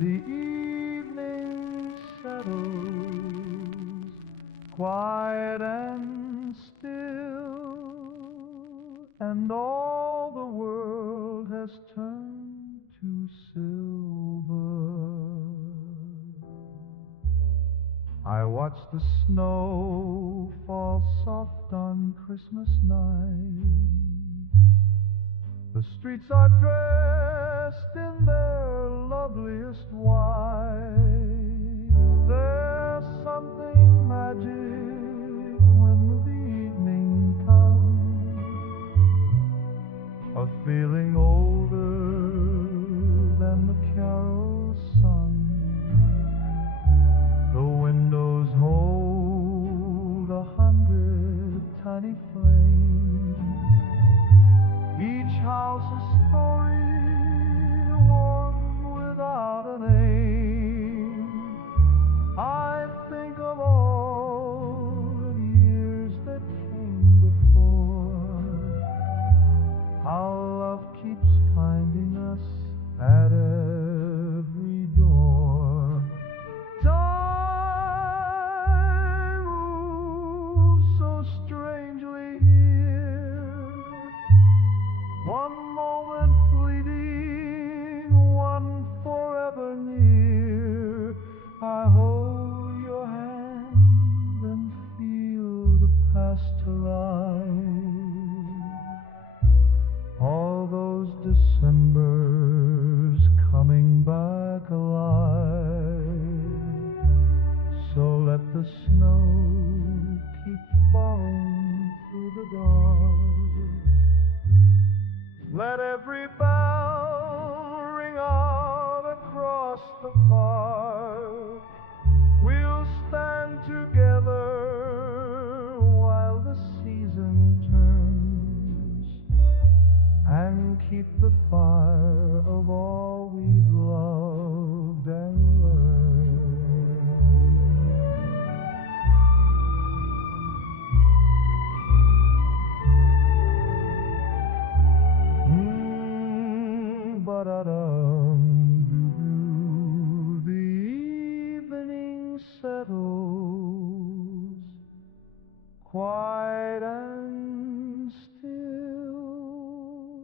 the evening settles, quiet and still, and all the world has turned to silver. I watch the snow fall soft on Christmas night. The streets are dressed in their loveliest white. There's something magic when the evening comes, a feeling older than the carols sung. The windows hold 100 tiny flames. Each house a story, one without a name. I think of all the years that came before, how love keeps finding us at every door. Time moves so strangely here, one moment fleeting, one forever near. I hold your hand and feel the past arrive. All those Decembers coming back alive. So let the snow keep falling through the dark. Let every bell ring out across the park. We'll stand together while the season turns, and keep the fire of all we've loved and learned. The evening settles, quiet and still,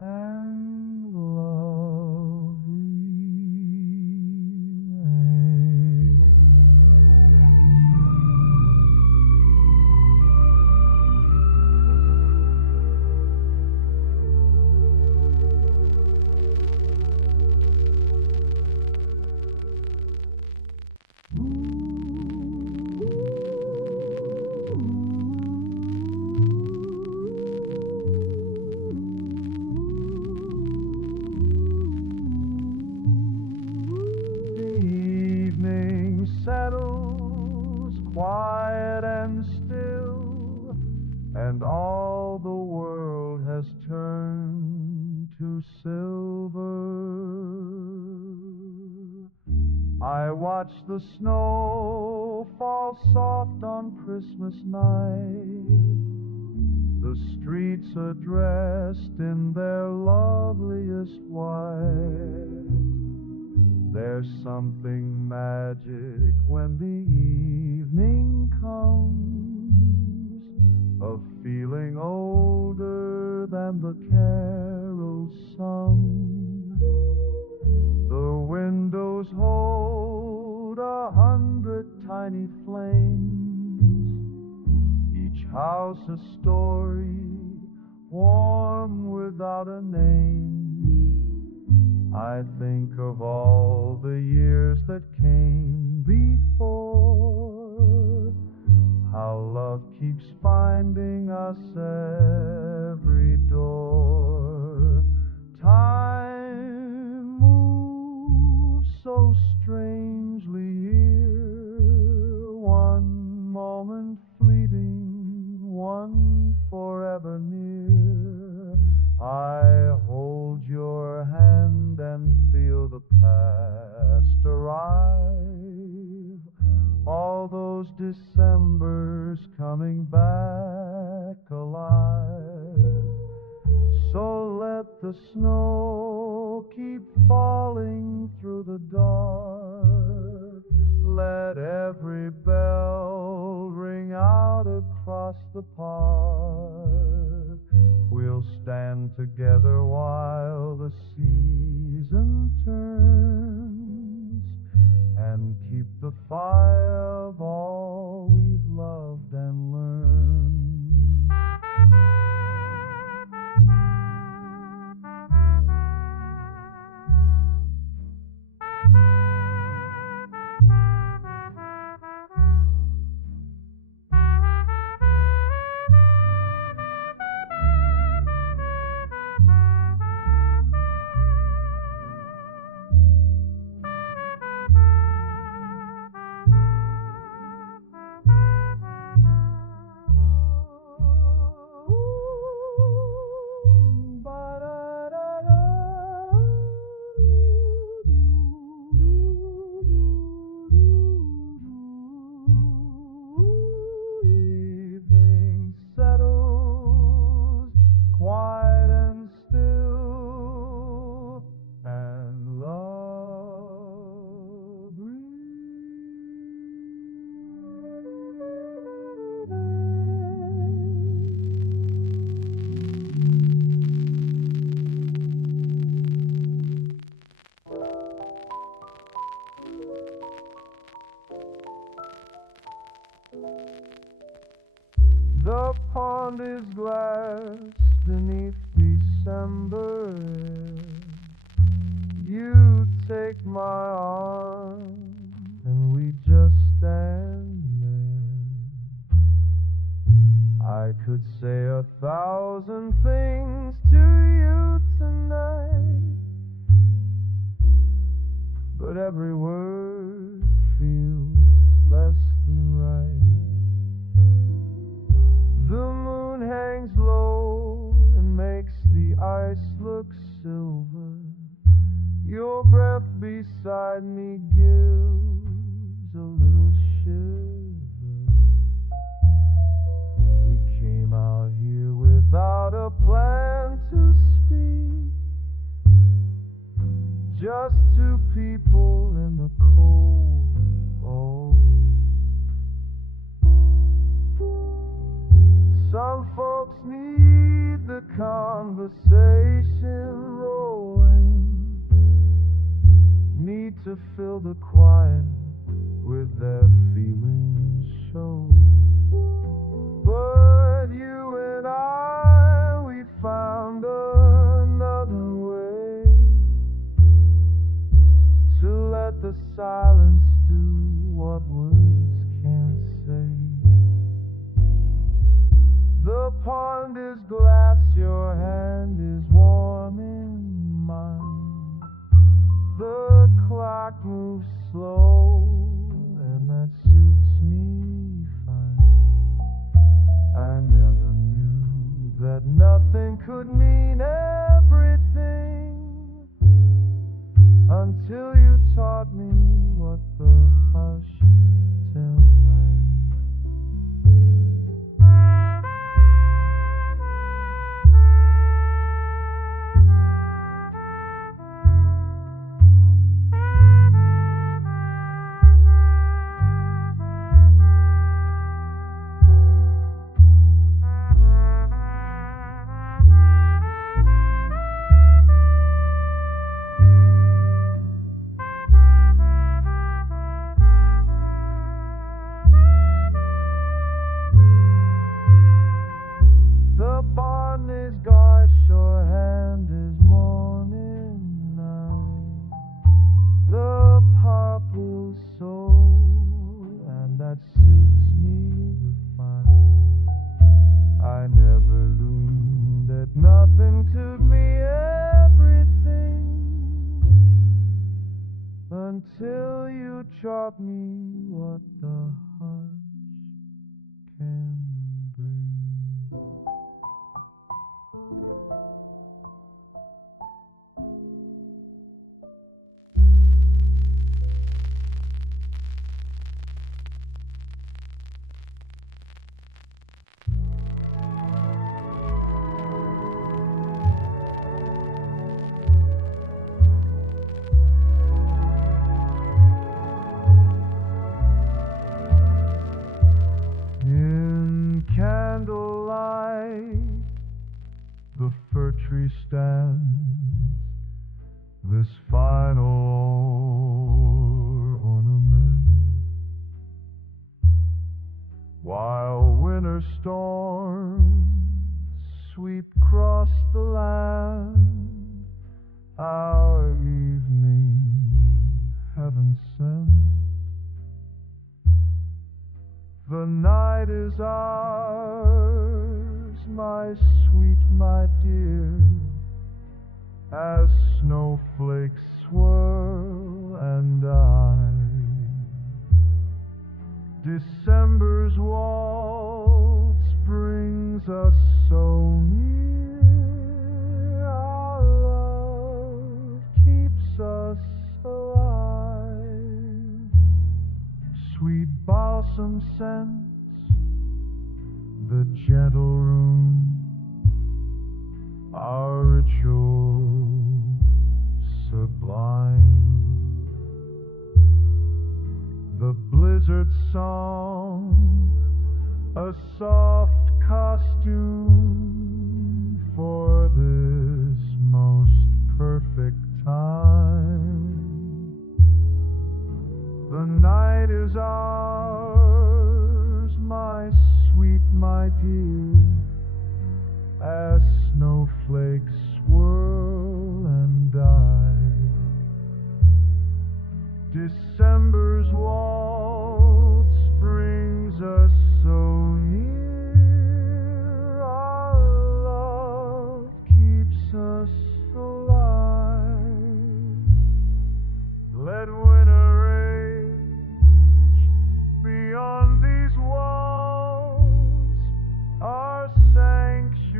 and love remains. Settles, quiet and still, and all the world has turned to silver. I watch the snow fall soft on Christmas night. The streets are dressed in their loveliest white. There's something magic when the evening comes, a feeling older than the carols sung. The windows hold 100 tiny flames, each house a story, warm without a name. I think of all the years that came before, how love keeps finding us every door. Time moves so strangely here, one moment fleeting, one forever near. I hold your hand and feel the past arrive. All those Decembers coming back alive. So let the snow keep falling through pond is glass beneath December air. You take my arm and we just stand there. I could say 1,000 things to you tonight, but every word feels less than right. The moon hangs low and makes the ice look silver. Your breath beside me gives a little shiver. We came out here without a plan to speak, just two people in the cold all week. Some folks need the conversation rolling, need to fill the quiet with their feelings shown. But you and I, we found another way to let the silence do what words can't say. The pond is glass, your hand is warm in mine. The clock moves slow, and that suits me fine. I never knew that nothing could mean everything until you taught me what the hush till night. Until you taught me what the hush can bring. The fir tree stands, this final ornament, while winter storms sweep across the land. Our evening, heaven sent. The night is ours, my sweet, my dear, as snowflakes swirl and December's waltz brings us so near. Our love keeps us alive. Sweet balsam scents the gentle room, our ritual sublime. The blizzard song, a soft costume for this most perfect time. The night is ours, my sweet, my dear, December's waltz brings us so near. Our love keeps us alive. Let winter rage beyond these walls. Our sanctuary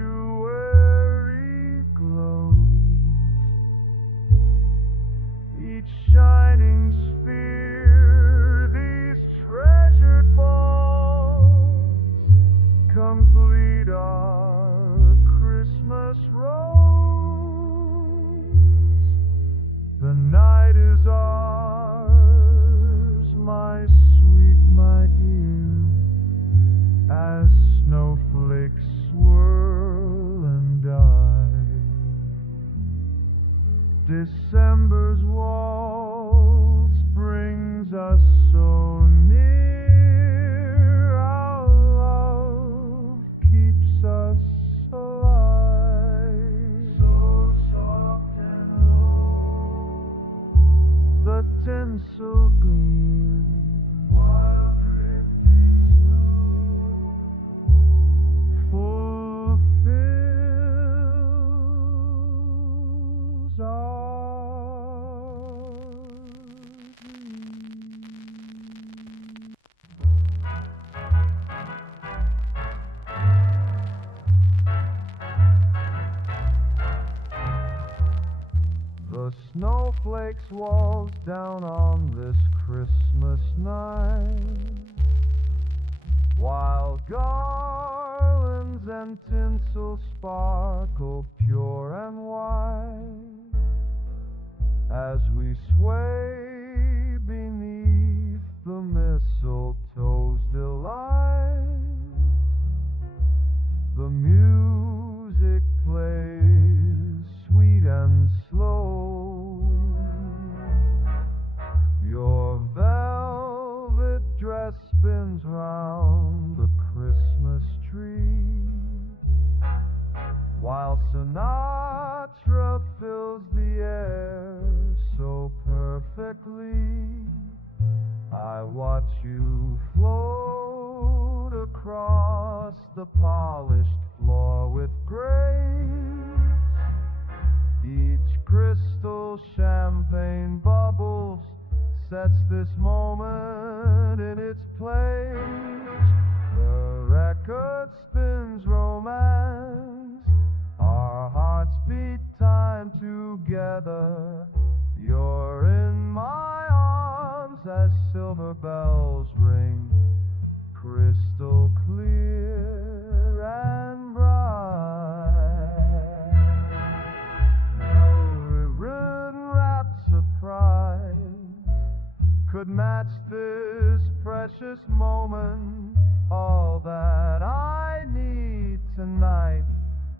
glows. Each shining sphere, these treasured balls, complete our Christmas rose. The night is ours, my sweet, my dear, as snowflakes swirl and die. December's waltz brings us so near. Our love keeps us alive. So soft and low, the tinsel gleam, while drifting snow fulfills our The snowflakes walls down on this Christmas night, while garlands and tinsel sparkle pure and white, as we sway beneath the mistletoe's delight. The music plays sweet and slow. Your velvet dress spins round the Christmas tree, while Sinatra fills the air so perfectly. I watch you float across the polished floor with grace. Each crystal champagne bubbles sets this moment in its place. The record spins romance, our hearts beat time together. You're in my arms as silver bells ring, crystal clear and bright. No ribbon-wrapped surprise could match this precious moment. All that I need tonight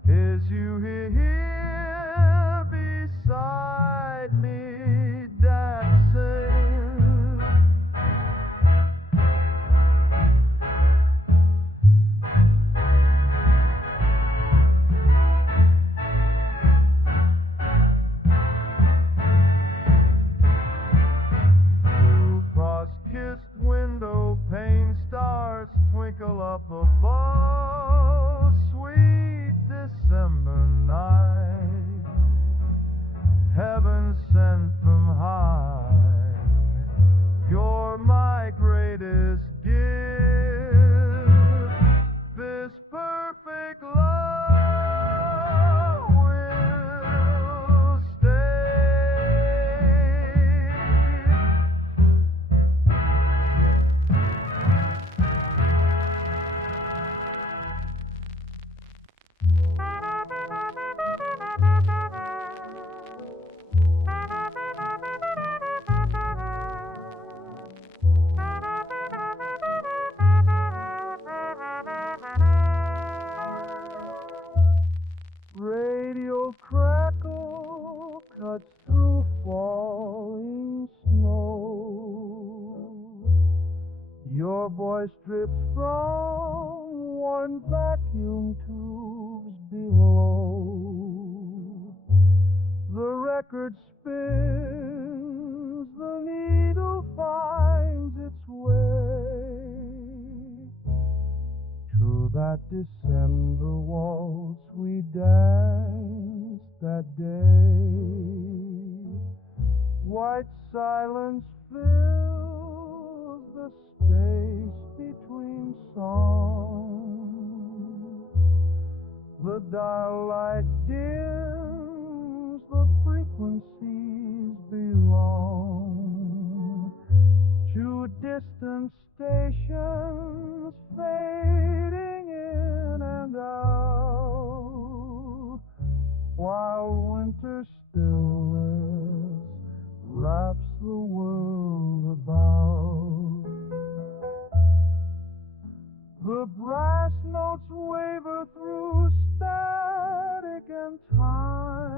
is you here beside me, dancing. Through frost-kissed window pane, stars twinkle up above. Sweet December night, heaven sent from high. You're my greatest gift. This perfect love will stay. Radio crackle cuts through falling snow. Your voice drips from worn vacuum tubes below. The record spins, the needle that December waltz we danced that day. White silence fills the space between songs. The dial light dims, the frequencies belong to distant stations fading in and out, while winter stillness wraps the world about. The brass notes waver through static and time.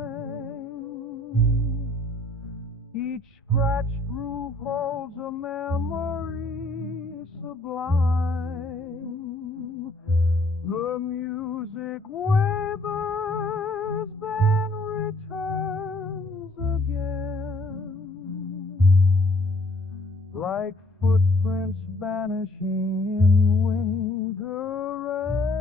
Each scratched groove holds a memory sublime. The music wavers, then returns again, like footprints vanishing in winter rain.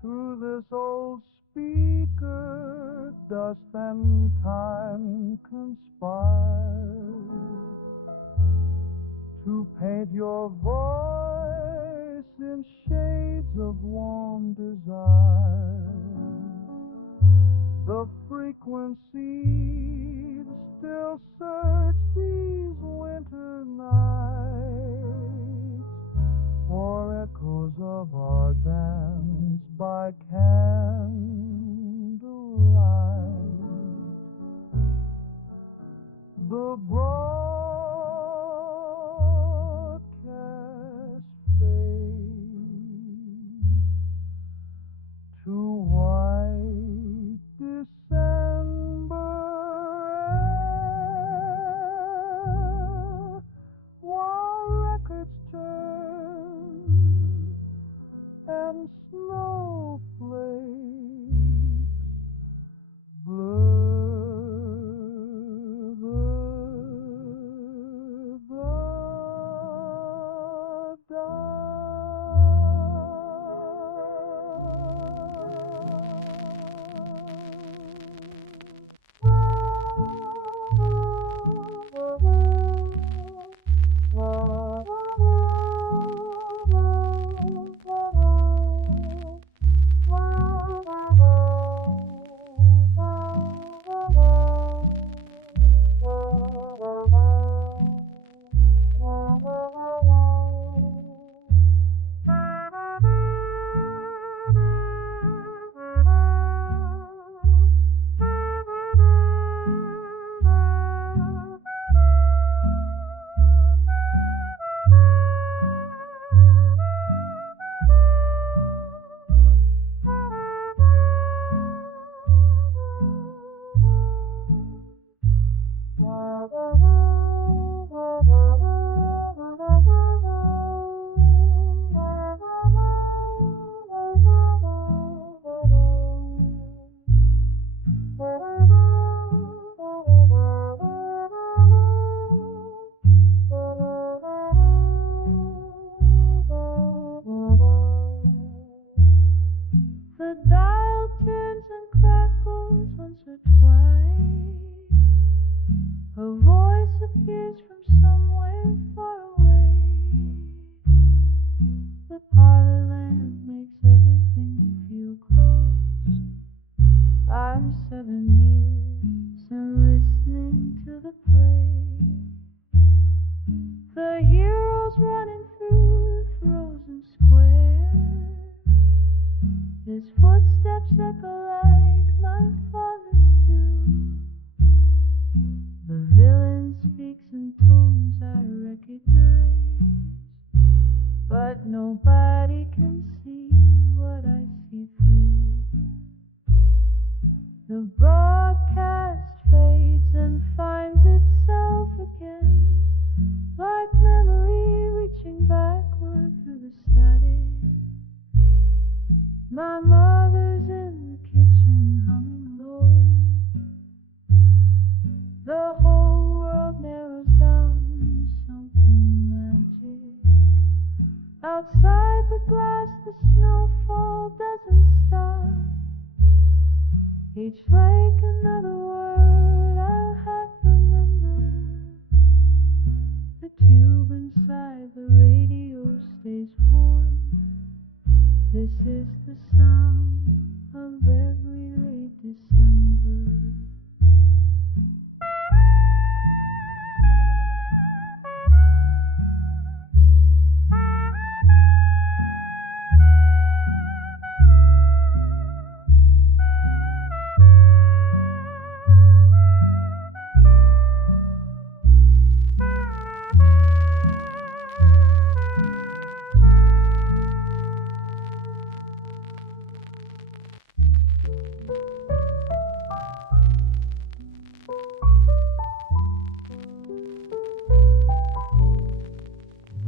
Through this old speaker, dust and time conspire to paint your voice in shades of warm desire. The frequencies still search these winter nights for echoes of our dance by candlelight. The broadcast fades to white December air, while records turn and snowflakes blur the The whole world narrows down outside the glass, the snowfall doesn't stop. Each flake another word I'll half remember. The tube inside the radio stays warm. This is the sound of every late December.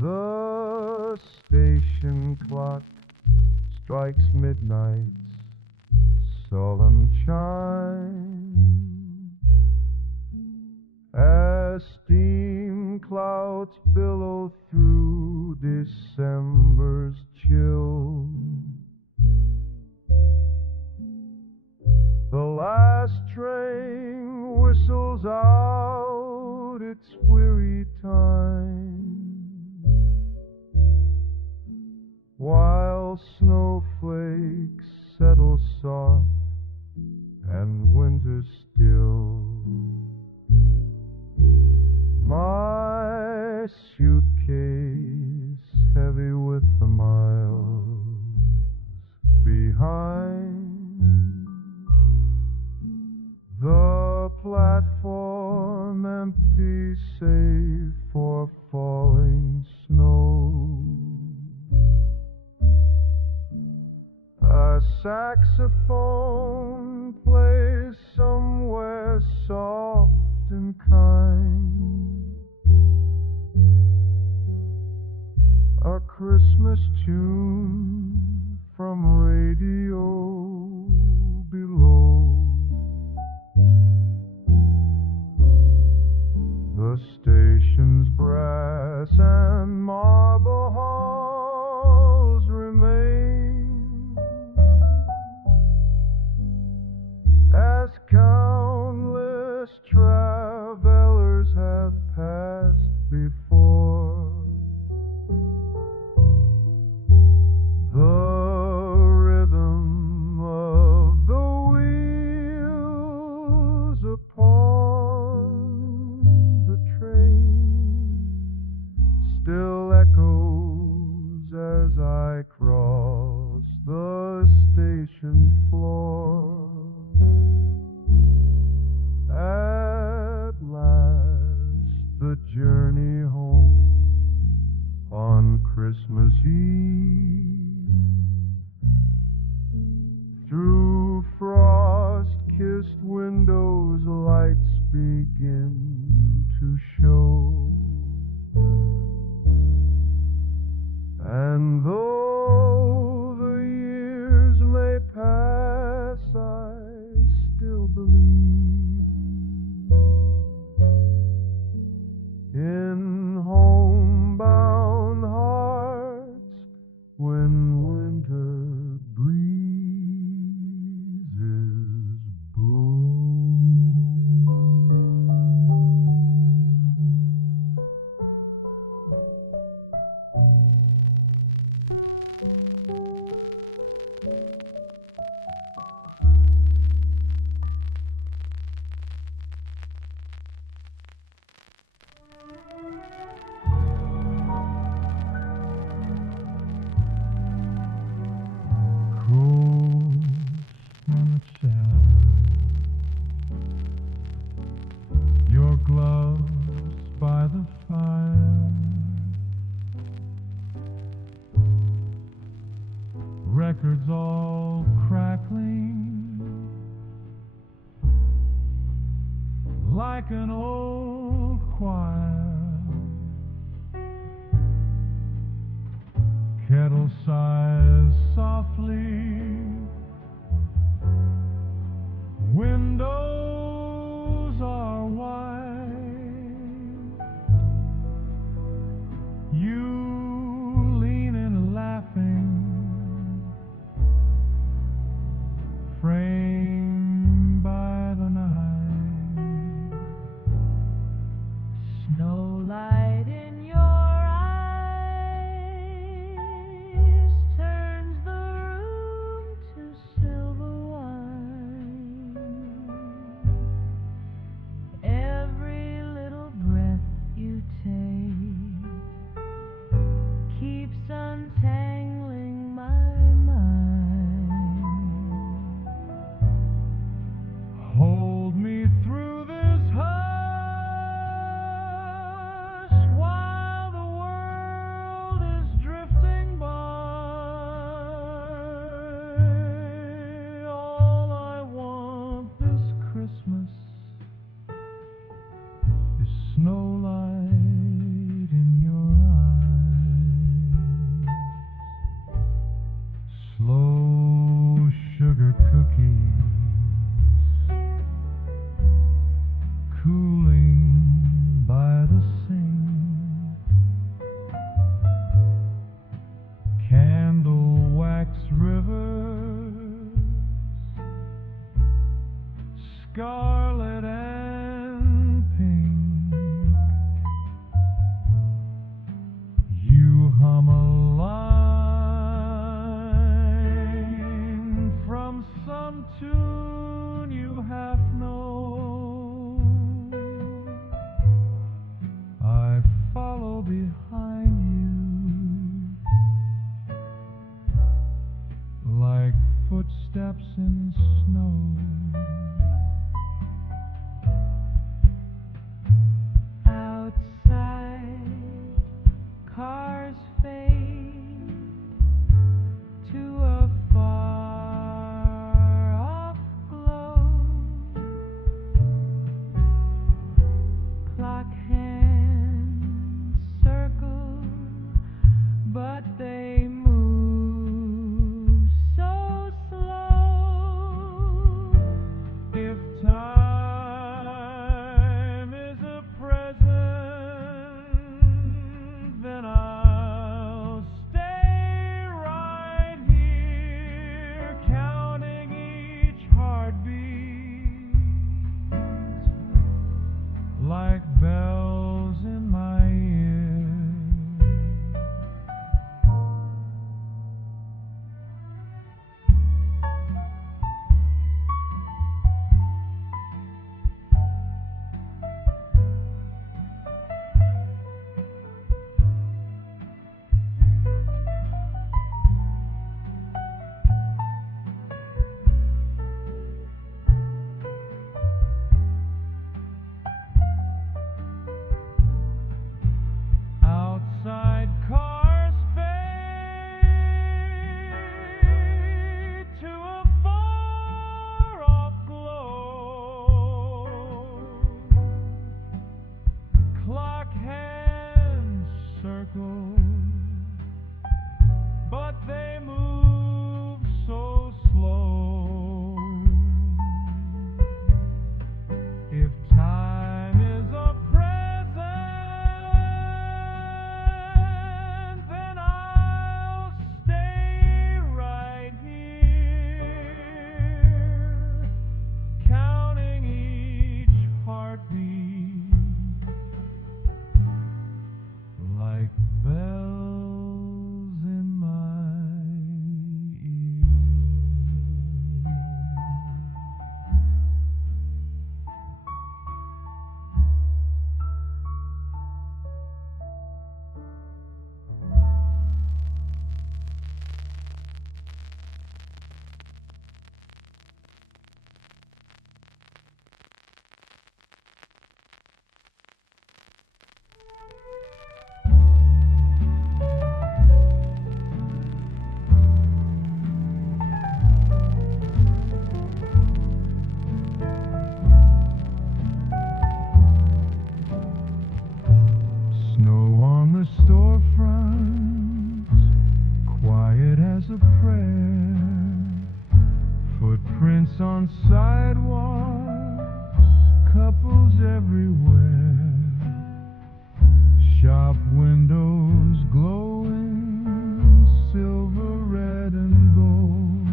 The station clock strikes midnight's solemn chime as steam clouds billow through December's chill. The last train whistles out its weary time, while snowflakes settle soft and winter still. My suitcase heavy with the miles behind, the platform empty save for falling snow. A saxophone plays somewhere soft and kind, a Christmas tune from radio below. The station's brass and marble halls remain as countless travelers have passed before. The rhythm of the wheels upon the train still echoes as I cross the station floor. At last, the journey home on Christmas Eve, through frost-kissed windows, lights begin to show. And though the years may pass, I still believe in homebound hearts when winter breezes blow. Your gloves by the fire, records all crackling like an old choir, kettle sighs softly, windows are wide, you lean in scarlet and pink. You hum a line from some tune you half know. I follow behind you like footsteps in snow. Outside, cars fade to a far-off glow. Clock hands circle, but they move so slow. If time is a present, then I'll stay right here, counting each heartbeat like bells in my ear. Outside, cars fade to a far-off glow. Clock hands circle, but they move so slow. If time is a present, then I'll stay right here, counting each heartbeat like bells in my ear. Snow on the storefronts, quiet as a prayer. Footprints on sidewalks, couples everywhere. Shop windows glowing, silver, red, and gold.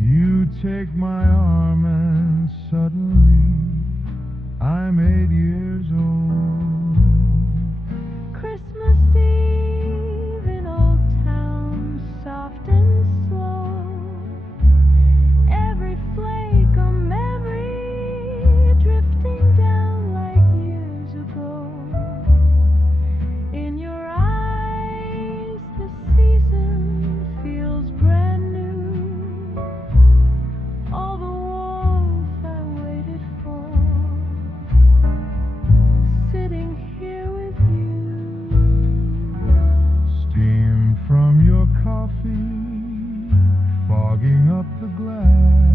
You take my arm and suddenly I'm 8 years old. Christmas Eve in Old Town, soft and slow. Every flake a memory drifting down like years ago. In your eyes, the season feels brand new. All the warmth I waited for, sitting here with you. Steam from your coffee, fogging up the glass.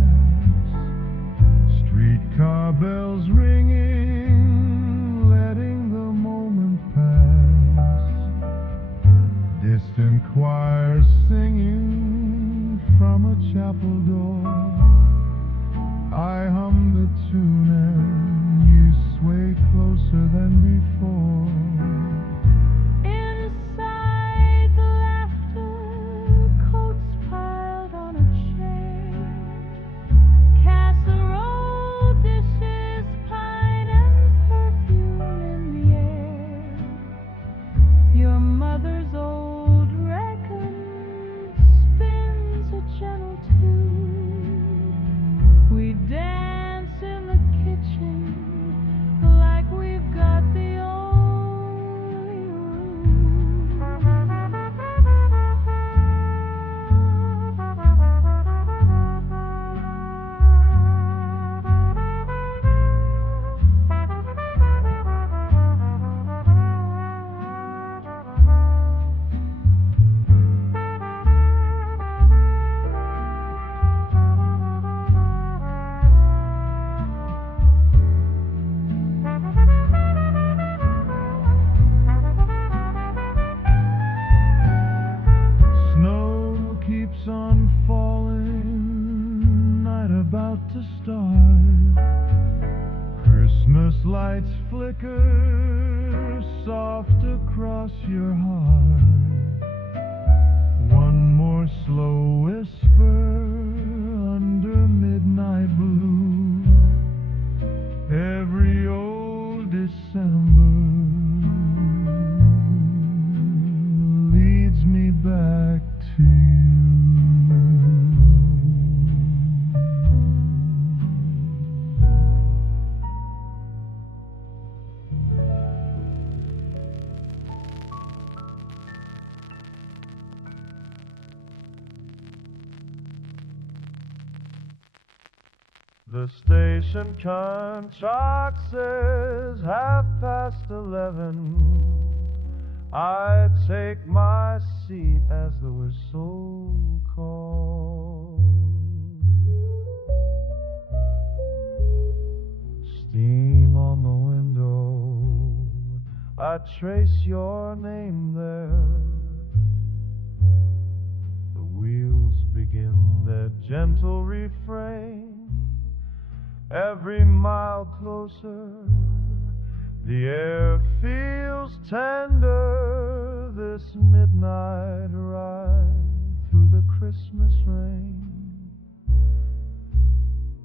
Streetcar bells ringing, letting the moment pass. Distant choirs singing from a chapel door. I hum the tune and you sway closer than before. Inside, the laughter, coats piled on a chair. Casserole to start. Christmas lights flicker soft across your heart. One more slow whisper under midnight blue. Every old December leads me back to you. The station contract says 11:30. I take my seat as the whistle calls. Steam on the window, I trace your name there. The wheels begin their gentle refrain. Every mile closer, the air feels tender. This midnight ride through the Christmas rain.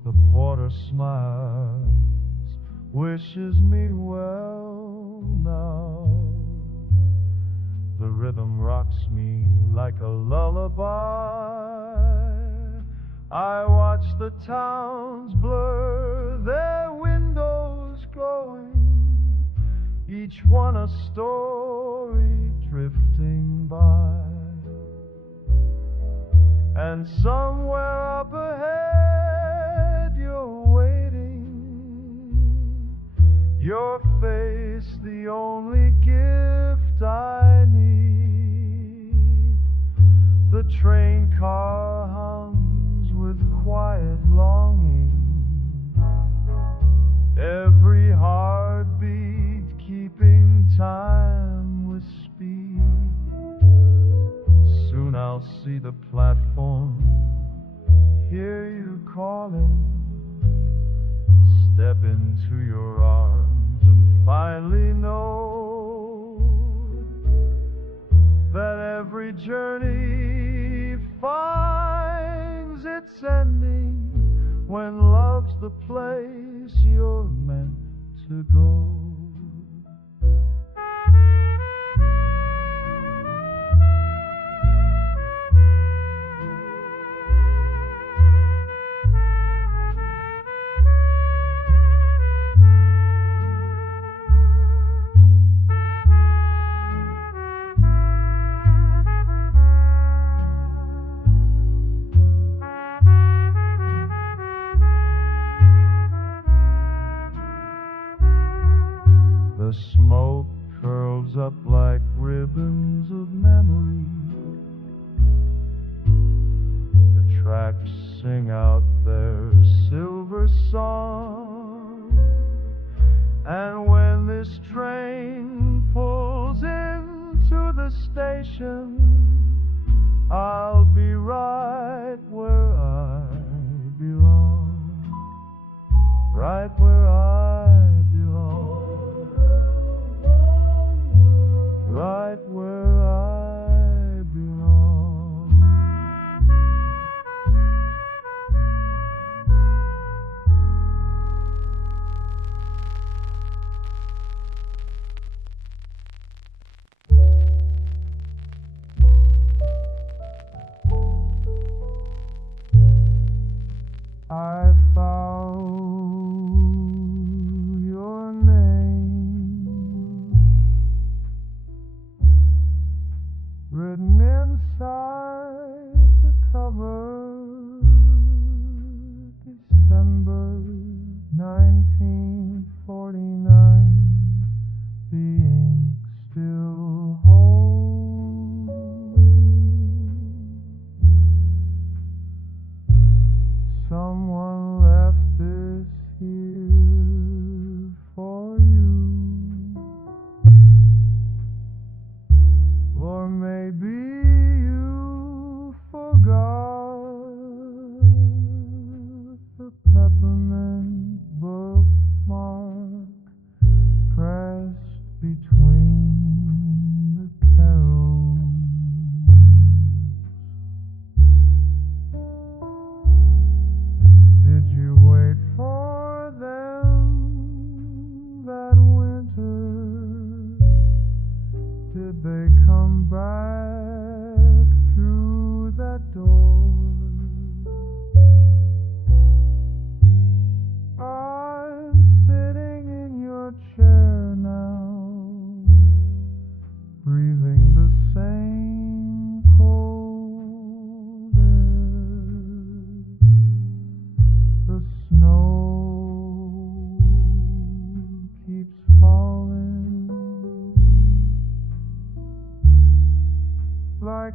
The porter smiles, wishes me well now. The rhythm rocks me like a lullaby. I watch the towns blur, their windows glowing, each one a story drifting by. And somewhere up ahead you're waiting, your face the only gift I need. The train car hums with quiet longing, every heartbeat keeping time with speed. Soon I'll see the platform, hear you calling, step into your arms and finally know that every journey finds its ending when love's the place you're meant to go. The smoke curls up like ribbons of memory. The tracks sing out their silver song. And when this train pulls into the station, I'll be right where I belong. Right where I belong. Right where I belong. I found your name written inside the cover. December 1949. The ink still holds. Someone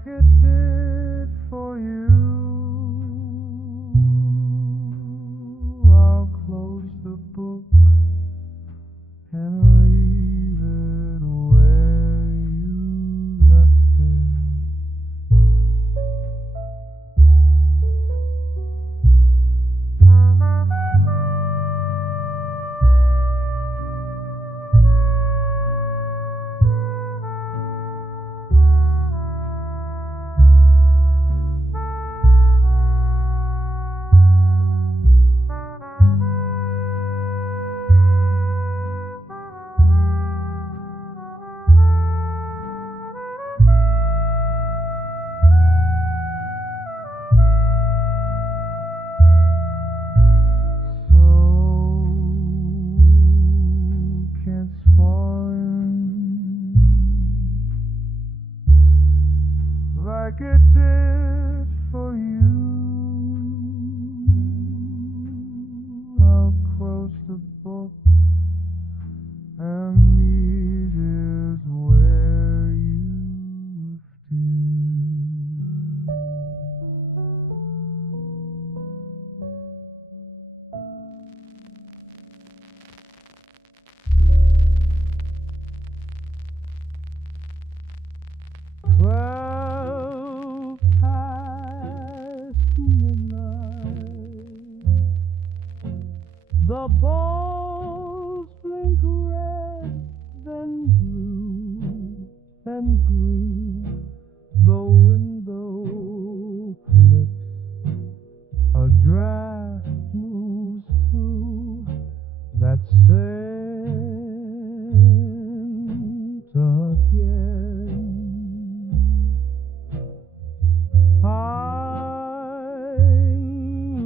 like it did for you. I'll close the book and leave it where you left it. Like it did for you. I'll close the book and these is where you do. 12 past midnight, the balls blink red, then blue and green. The window clicks, a draft moves through that scent again. Pine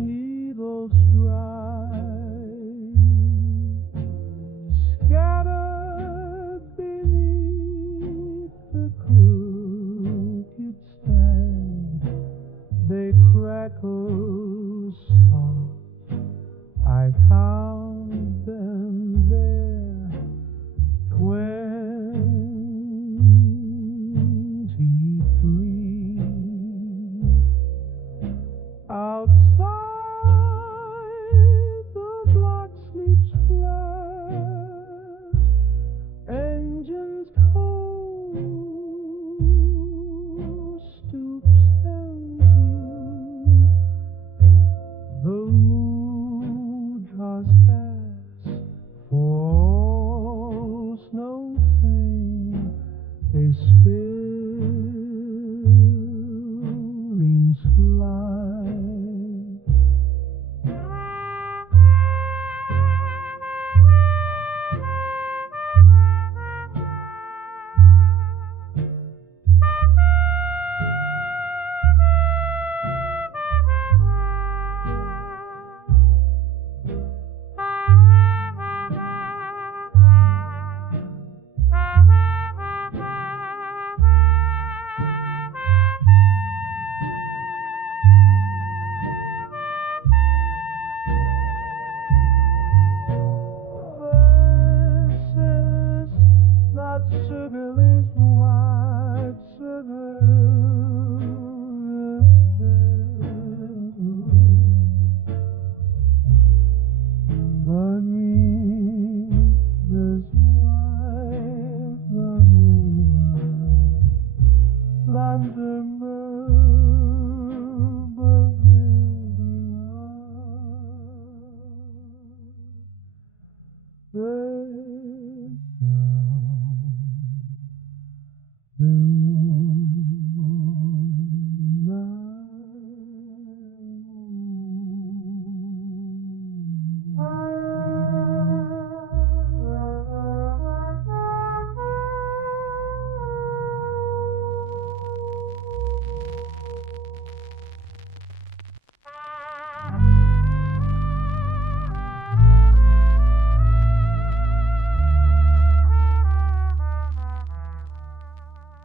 needles dry, scattered beneath the crooked stand. They crackle soft, I count them there, 23. Outside, the block sleeps flat, engines cold, stoops empty. The mood draws fast, falls no thing, they spillings fly.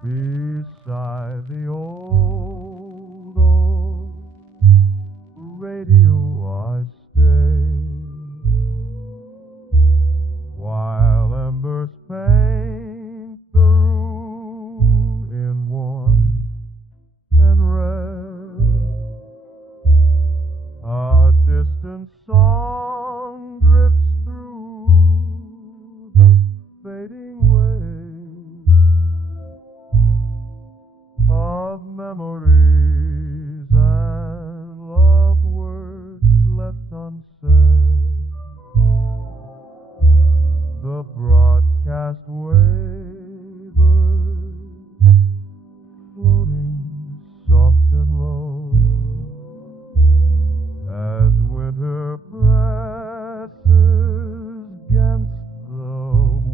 Beside the old radio I stay, while embers paint the room in warmth distant song drifts through the fading waves of memories and love words left unsaid. The broadcast wavers floating soft and low as winter presses against the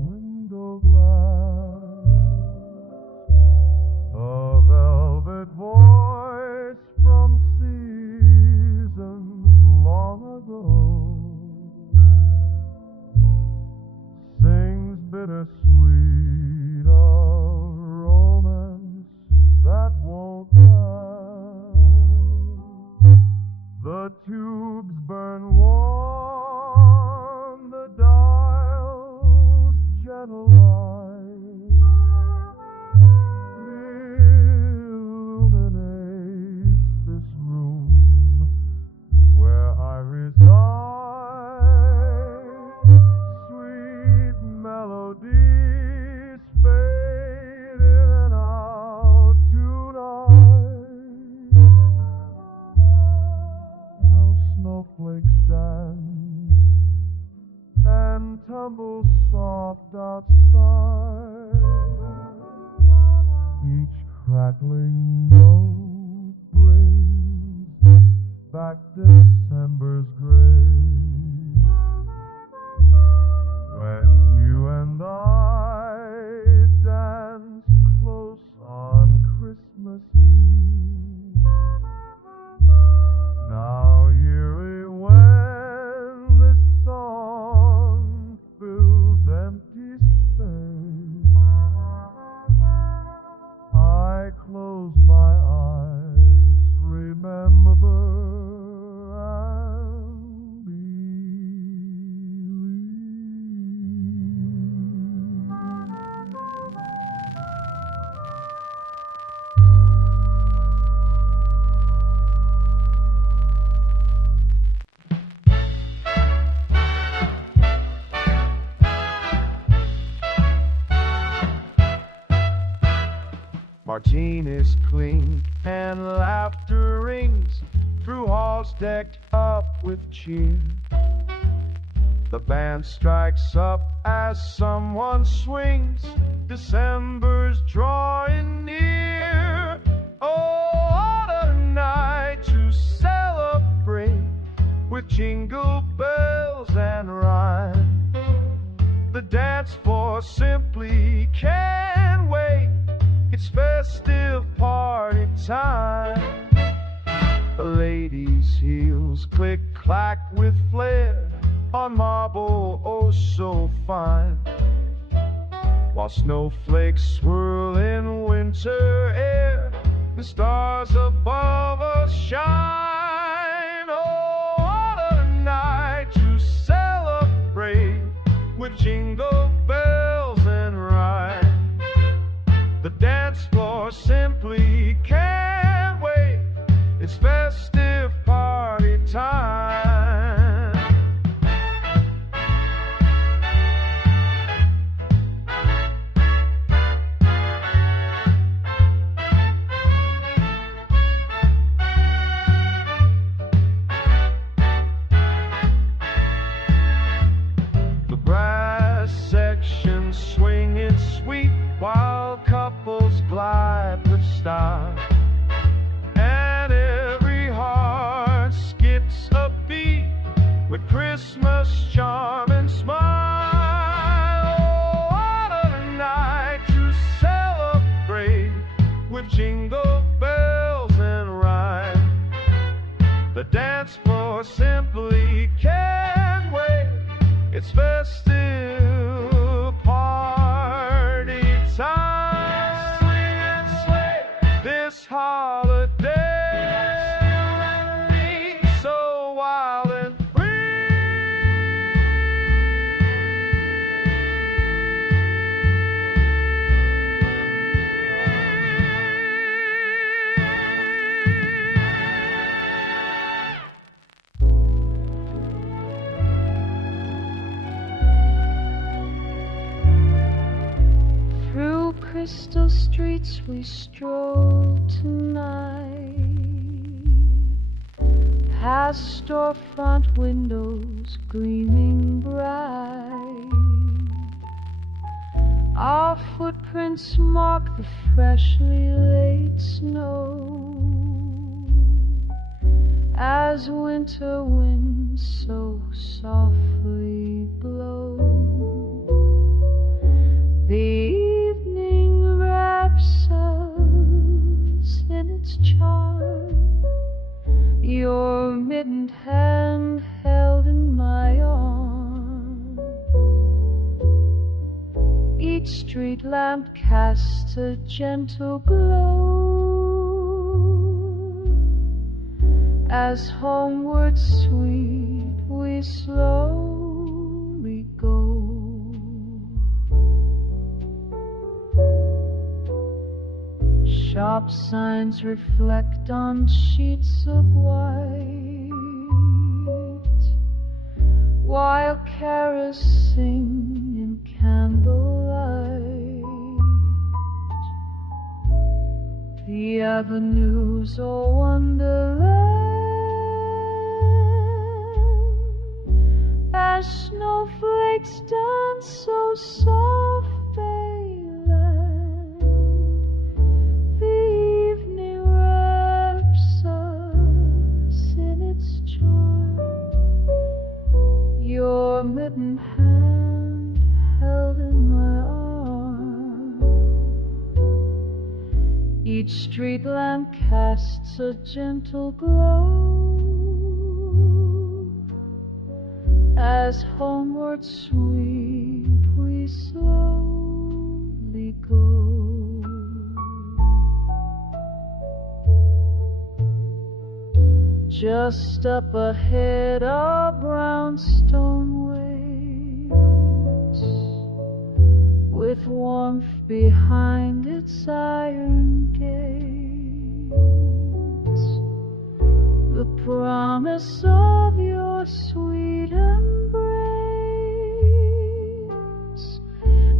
window glass. A velvet voice from seasons long ago sings bittersweet of romance that won't last. The tubes burn warm, the dial's gentle light illuminates this room where I reside. Sweet melodies fade in and out tonight. How snowflakes dance and tumble soft outside. Each crackling note brings back December's grace, when you and I danced close on Christmas Eve. Now eerie when this song fills empty space, I close my eyes, remember and believe. Martinis cling and laughter rings through halls decked up with cheer. The band strikes up as someone swings. December's drawing near. Oh, what a night to celebrate with jingle bells and rhyme. The dance floor simply can't wait. It's festive party time. The ladies' heels click clack with flair on marble oh so fine, while snowflakes swirl in winter air. The stars above us shine. Oh, what a night to celebrate with jingle bells and rhyme. The dance floor simply can't wait. It's festive party time. The brass section swinging sweet while couples glide with style, and every heart skips a beat with Christmas charm and smile. Oh, what a night to celebrate with jingle bells and rhyme. The dance floor simply can't wait. It's festive party time. Swing and sway this holiday, so wild and crystal streets we stroll tonight, past storefront windows gleaming bright. Our footprints mark the freshly laid snow as winter winds so softly blow. The evening wraps us in its charm, your mittened hand held in my arm. Each street lamp casts a gentle glow as homeward sweet we slowly go. Shop signs reflect on sheets of white, while carolers sing in candlelight. The avenues are wonderland, as snowflakes dance so soft they land. The evening wraps us in its charm, your mittened hand held in my arm. Each street lamp casts a gentle glow as homeward sweet we slowly go. Just up ahead are brownstone waits, with warmth behind its iron gates. The promise of your sweet embrace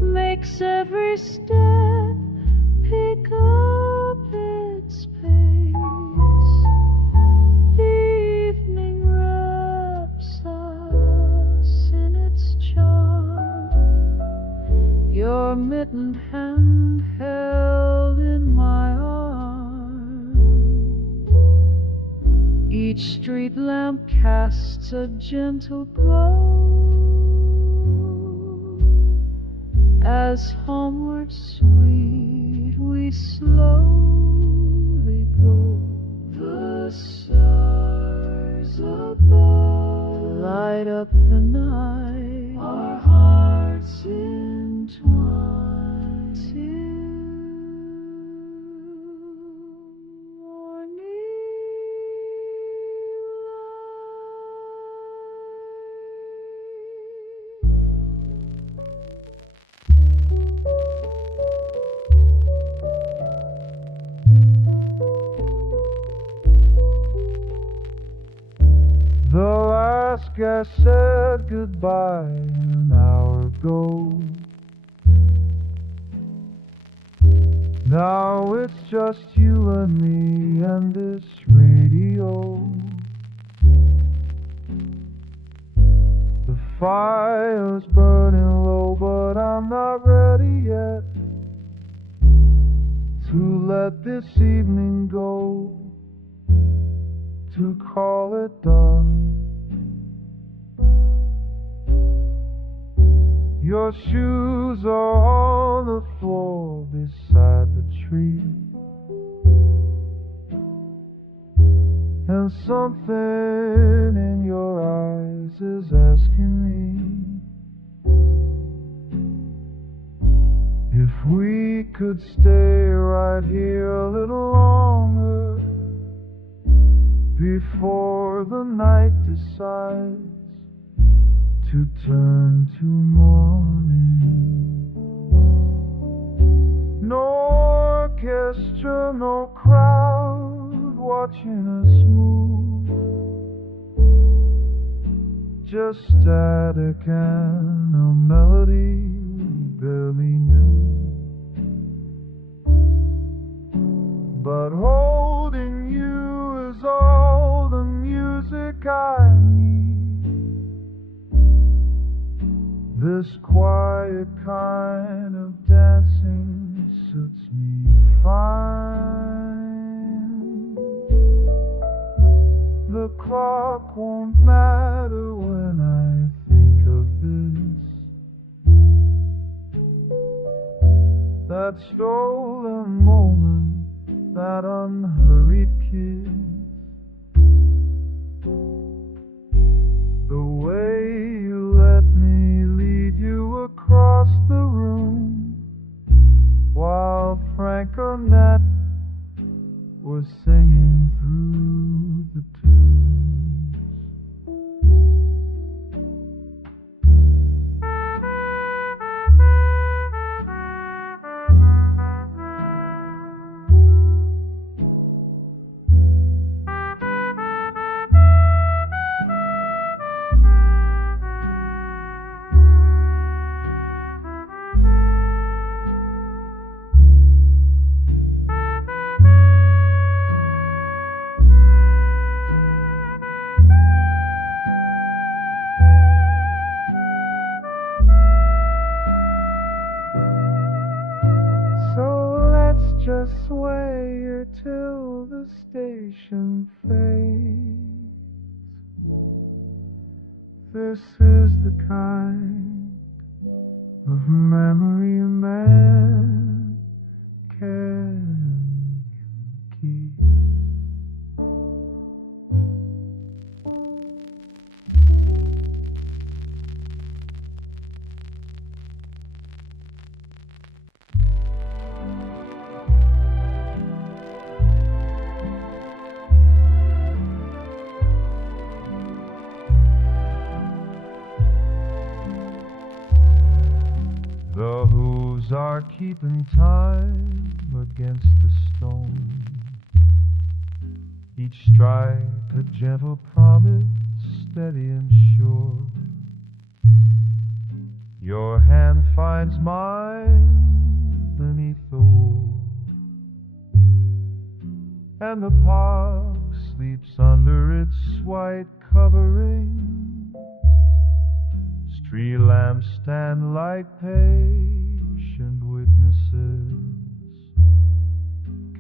makes every step pick up its pace. The evening wraps us in its charm, your mittened hand held in my arm. Each street lamp casts a gentle glow as homeward sweet we slowly go. The stars above light up the night, our hearts entwined till morning The last guest said goodbye an hour ago. Now it's just you and me and this radio. The fire's burning low, but I'm not ready yet to let this evening go, to call it done. Your shoes are on the floor beside the tree, and something in your eyes is asking me if we could stay right here a little longer before the night decides to turn to morning. No orchestra, no crowd watching us move, just static and a melody we barely knew. but holding you is all the music I need. This quiet kind of dancing suits me fine. The clock won't matter when I think of this. That stolen moment, that unhurried kiss, the way you let me lead you across the room while Franconette was singing through the tunes. Just sway her till the station fades. This is the kind of memory a man can keep. The hooves are keeping time against the stone. Each strike a gentle promise, steady and sure. Your hand finds mine beneath the wool, and the park sleeps under its white covering. Street lamps stand like patient witnesses,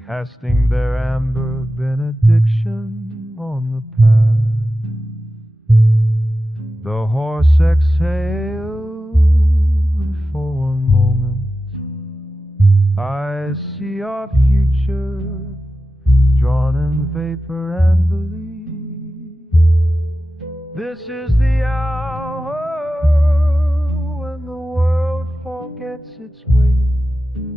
casting their amber benediction on the path. The horse exhaled, and for one moment I see our future drawn in vapor and belief. This is the hour when the world forgets its weight,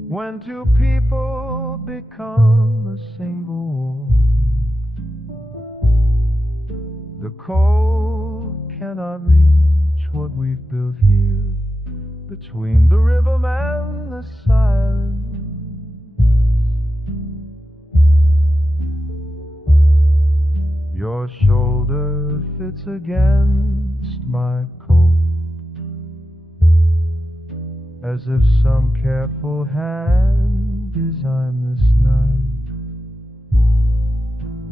when two people become a single warmth. The cold cannot reach what we've built here between the rhythm and the silence. Your shoulder fits against my coat, as if some careful hand designed this night.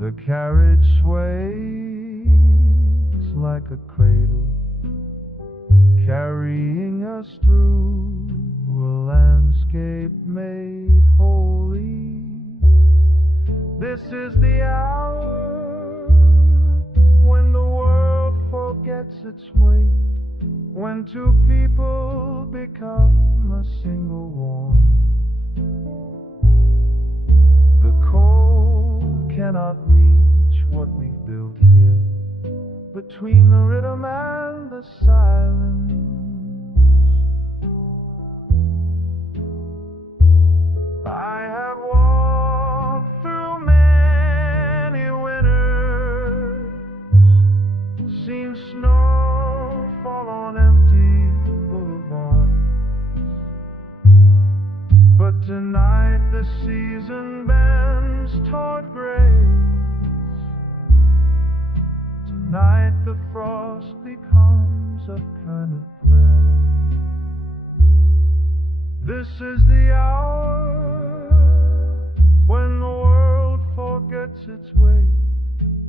The carriage sways like a cradle, carrying us through a landscape made holy. This is the hour when the world forgets its weight, when two people become a single warmth. The cold cannot reach what we've built here between the rhythm and the silence. I have walked through many winters, seen snow fall on empty boulevards, but tonight the season bends toward grace. Tonight the frost becomes a kind of prayer. This is the hour when the world holds its weight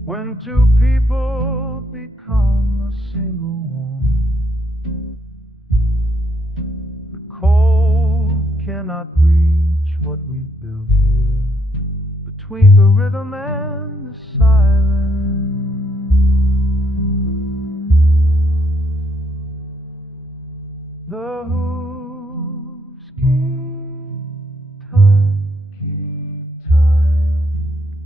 when two people become a single one. The cold cannot reach what we've built here between the rhythm and the silence. The hooves keep time.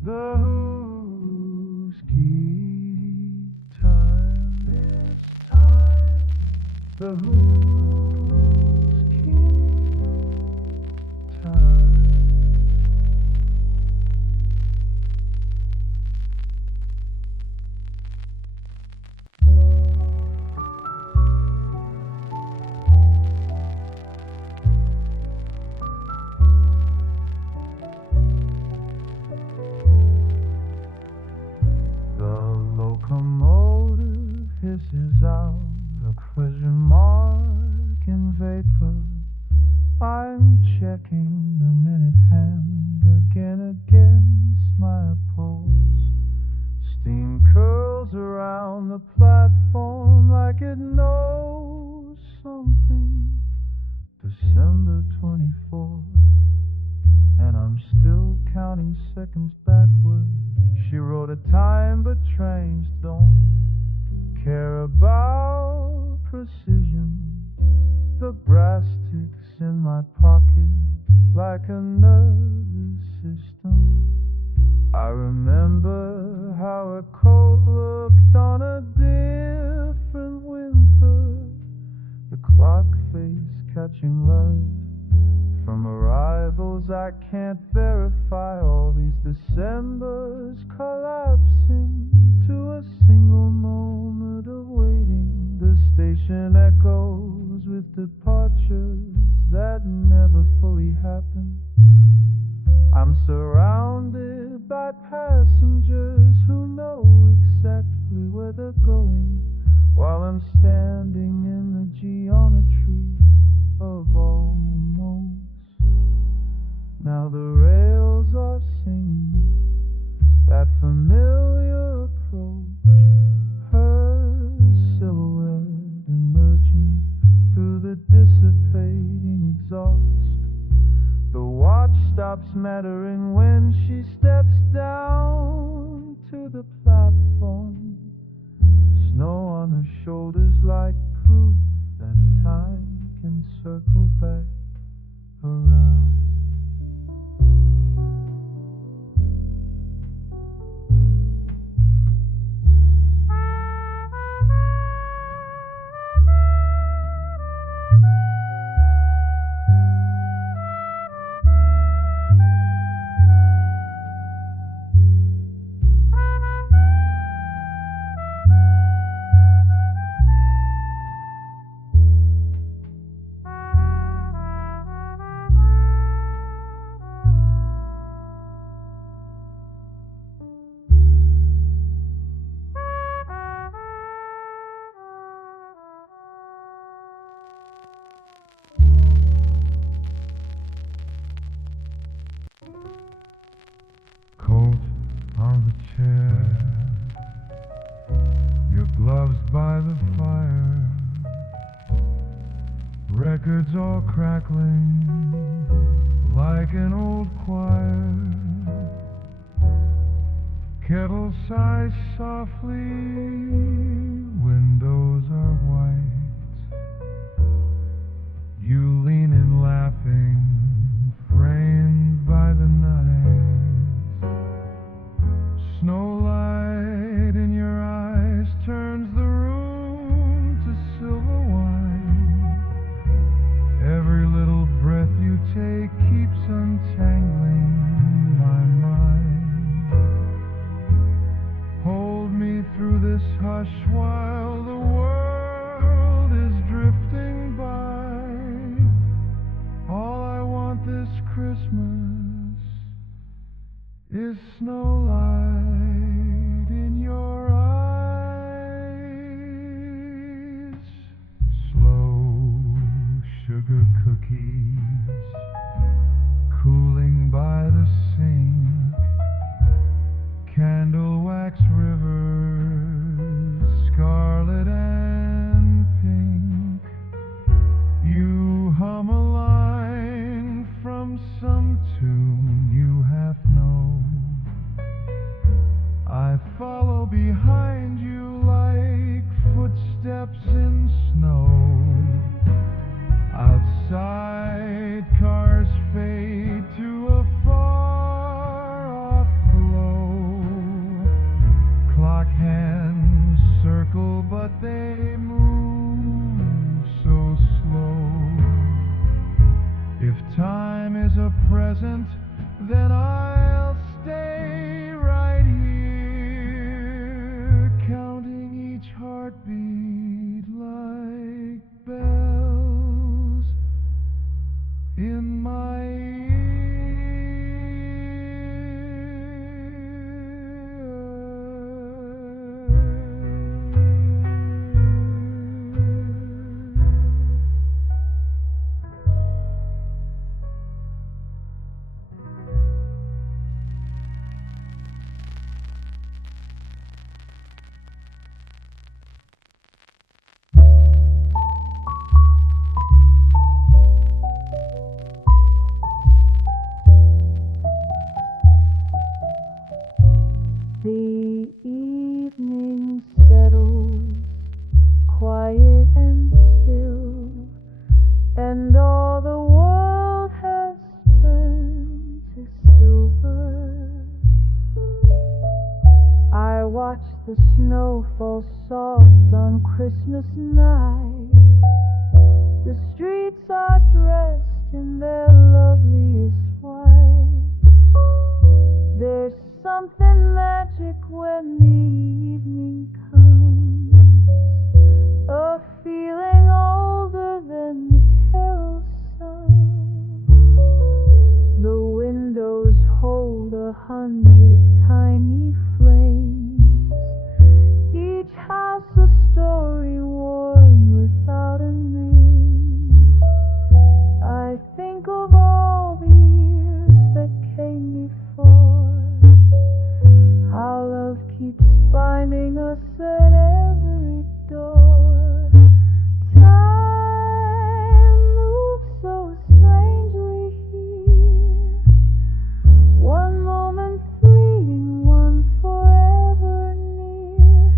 The hooves keep time. It's time. The hooves keep time. Locomotive hisses out a question mark in vapor. I'm checking the minute hand against my pulse. Steam curls around the platform like it knows something. December 24th, and I'm still counting seconds backward. She wrote a time, but trains don't care about precision. The brass ticks in my pocket like a nervous system. I remember how a coat looked on a different winter. The clock face catching light from arrivals I can't verify. All these Decembers collapsing to a single moment of waiting. The station echoes with departures that never fully happen. I'm surrounded by passengers who know exactly where they're going, while I'm standing in the geometry of almost. Now the rails are singing that familiar approach, her silhouette emerging through the dissipating exhaust. The watch stops mattering when she steps down to the platform. Snow on her shoulders like proof that time can circle back around. Coat on the chair, your gloves by the fire, records all crackling like an old choir. Kettle sighs softly, windows are white. You lean in laughing, framed by the night. Snow light in your eyes turns the room to silver wine. Every little breath you take keeps untangling my mind. Hold me through this hush Christmas night, the streets are dressed in their loveliest white. There's something magic when the evening comes, a feeling older than the carol sung. The windows hold 100 tiny flames, each house a story warm without a name. I think of all the years that came before, how love keeps finding us at every door. Time moves so strangely here, one moment fleeting, one forever near.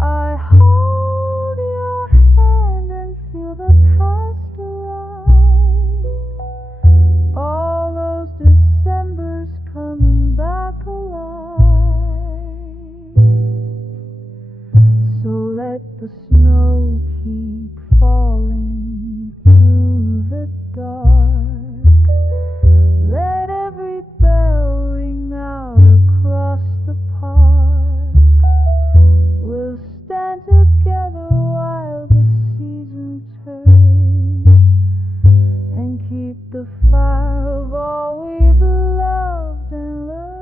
I hold your hand and feel the past arrive, all those Decembers coming back alive. So let the snow keep falling through the dark, let every bell ring out across the park. We'll stand together while the season turns, and keep the fire of all we've loved and learned.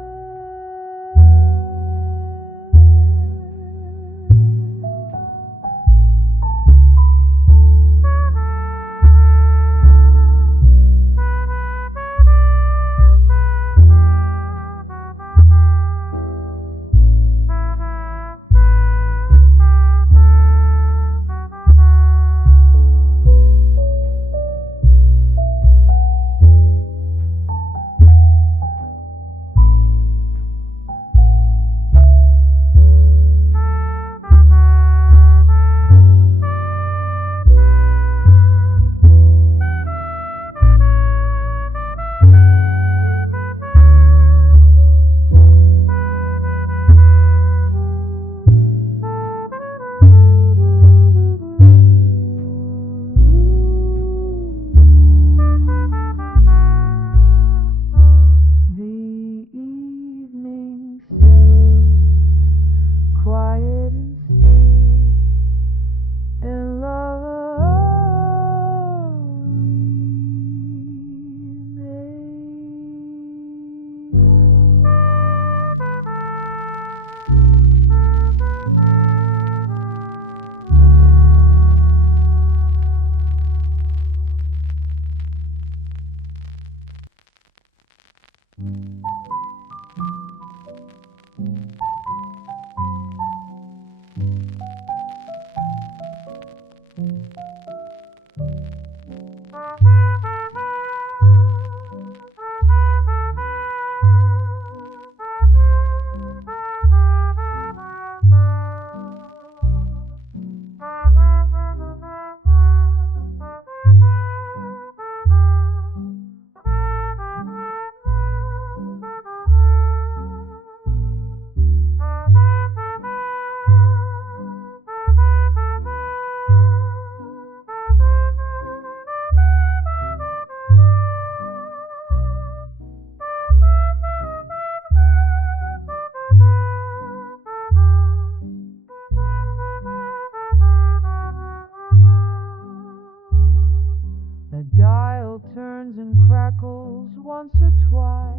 Turns and crackles once or twice.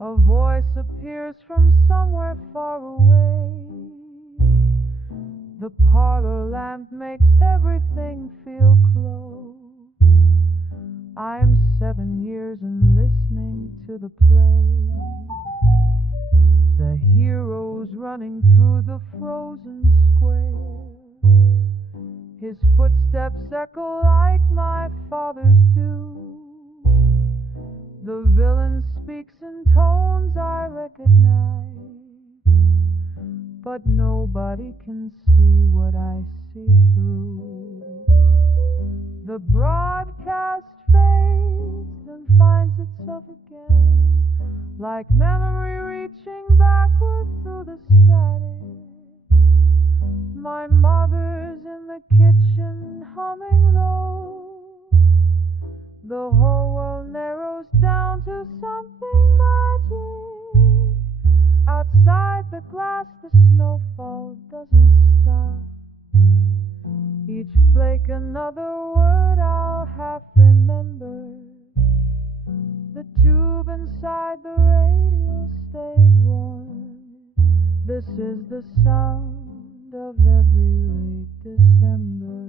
A voice appears from somewhere far away. The parlor lamp makes everything feel close. I'm 7 years and listening to the play. The heroes running through the frozen square. His footsteps echo like my father's do. The villain speaks in tones I recognize, but nobody can see what I see through. The broadcast fades and finds itself again, like memory reaching backward through the static. My mother's in the kitchen humming low. The whole world narrows down to something magic. Outside the glass the snowfall doesn't stop. Each flake another word I'll half remember. The tube inside the radio stays warm. This is the sound of every late December.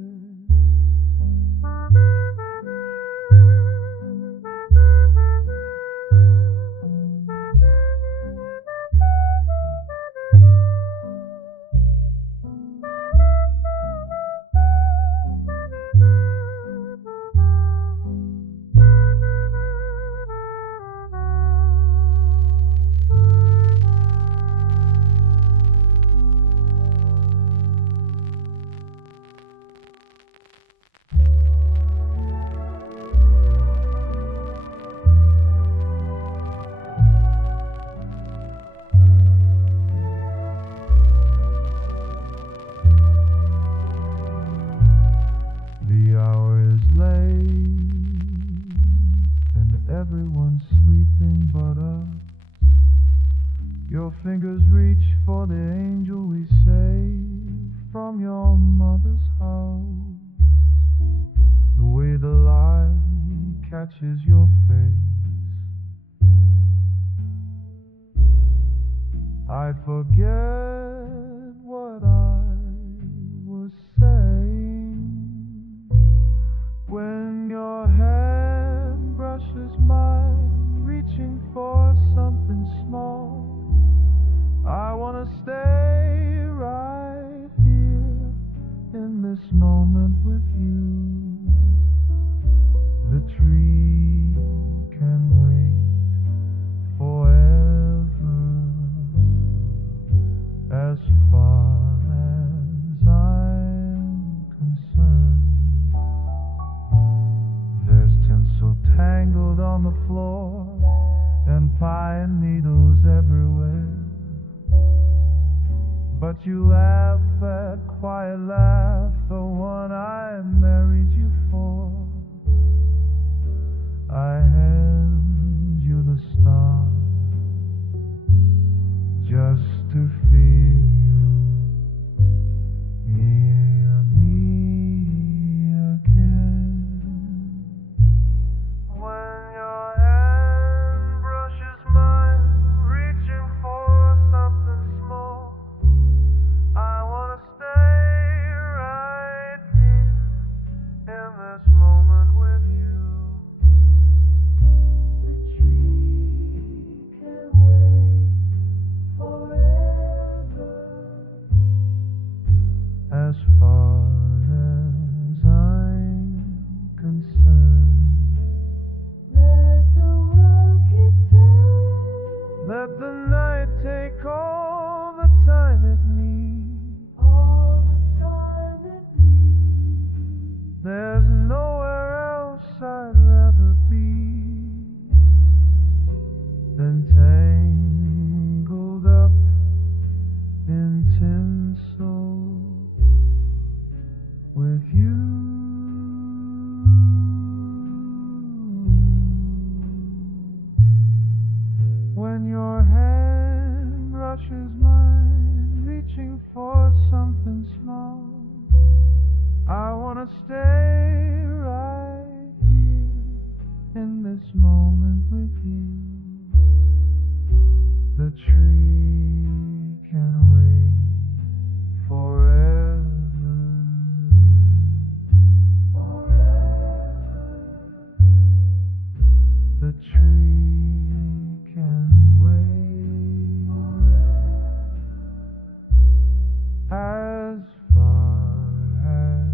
Everyone's sleeping but us. Your fingers reach for the angel we saved from your mother's house. The way the light catches your face, I forget what I was saying when your hand brushes mine, reaching for something small. I wanna stay right here in this moment with you. The tree can wait forever, as far as I'm concerned. There's tinsel tangled on the floor and pine needles everywhere, but you laugh that quiet laugh, the one I married you for. I hand you the star just to feel you near me again. When your hand brushes mine, reaching for something small, I wanna stay right here in this moment with you. The tree can wait forever, as far as I'm concerned. Let the world get tired. Let the night take all the time it needs. All the time it needs. There's nowhere else I'd rather be than tangled up in tinsel with you. When your hand brushes mine, reaching for something small, I wanna stay right here in this moment with you. The tree can wait forever, forever. The tree can wait as far as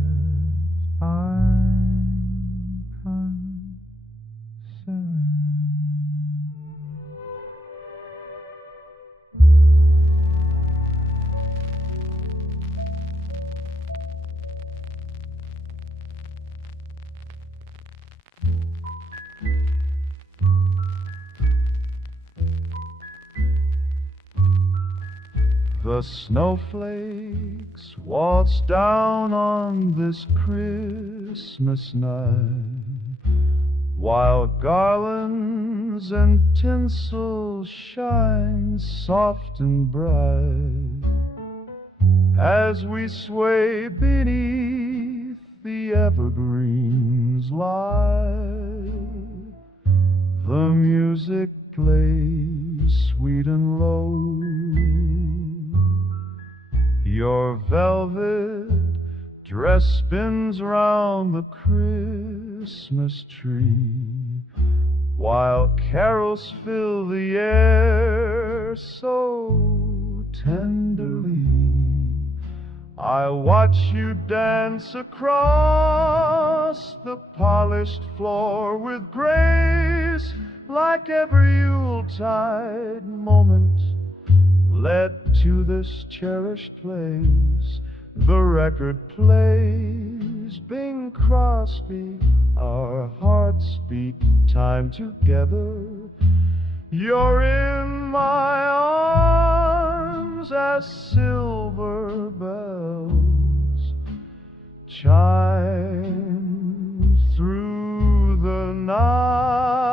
The snowflakes waltz down on this Christmas night, while garlands and tinsel shine soft and bright, as we sway beneath the evergreens light. The music plays sweet and low. Your velvet dress spins round the Christmas tree, while carols fill the air so tenderly. I watch you dance across the polished floor with grace, like every Yuletide moment led to this cherished place. The record plays Bing Crosby, our hearts beat time together. You're in my arms as silver bells chime through the night.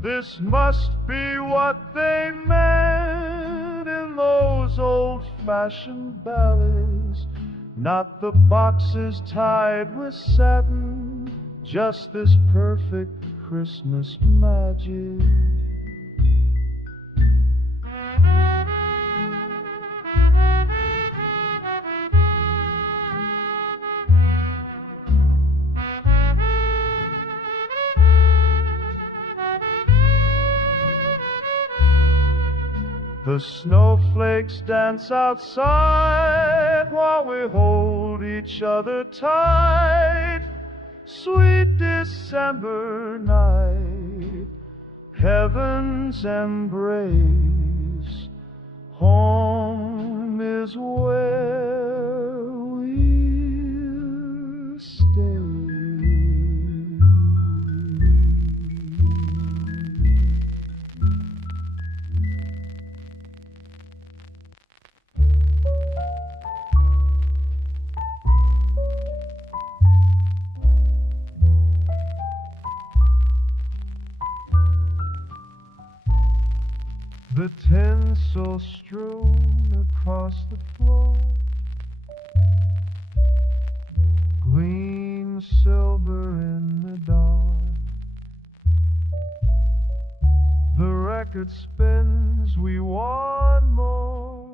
This must be what they meant in those old-fashioned ballads, not the boxes tied with satin, just this perfect Christmas magic. The snowflakes dance outside while we hold each other tight. Sweet December night, heaven's embrace, home is where we'll stay. The tinsel strewn across the floor gleams silver in the dark. The record spins, we want more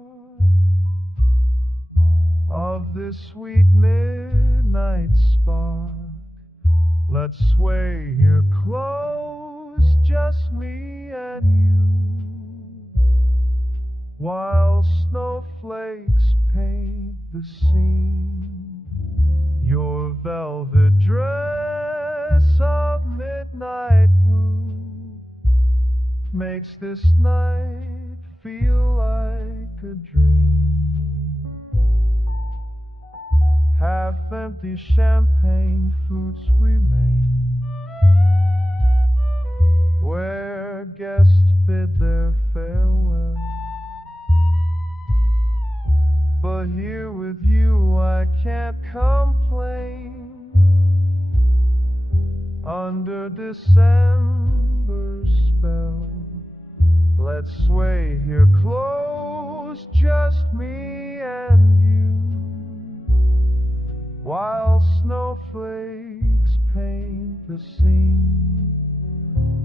of this sweet midnight spark. Let's sway here close, just me and you, while snowflakes paint the scene. Your velvet dress of midnight blue makes this night feel like a dream. Half-empty champagne flutes remain, where guests bid their farewell. But here with you I can't complain. Under December's spell, let's sway here close, just me and you, while snowflakes paint the scene.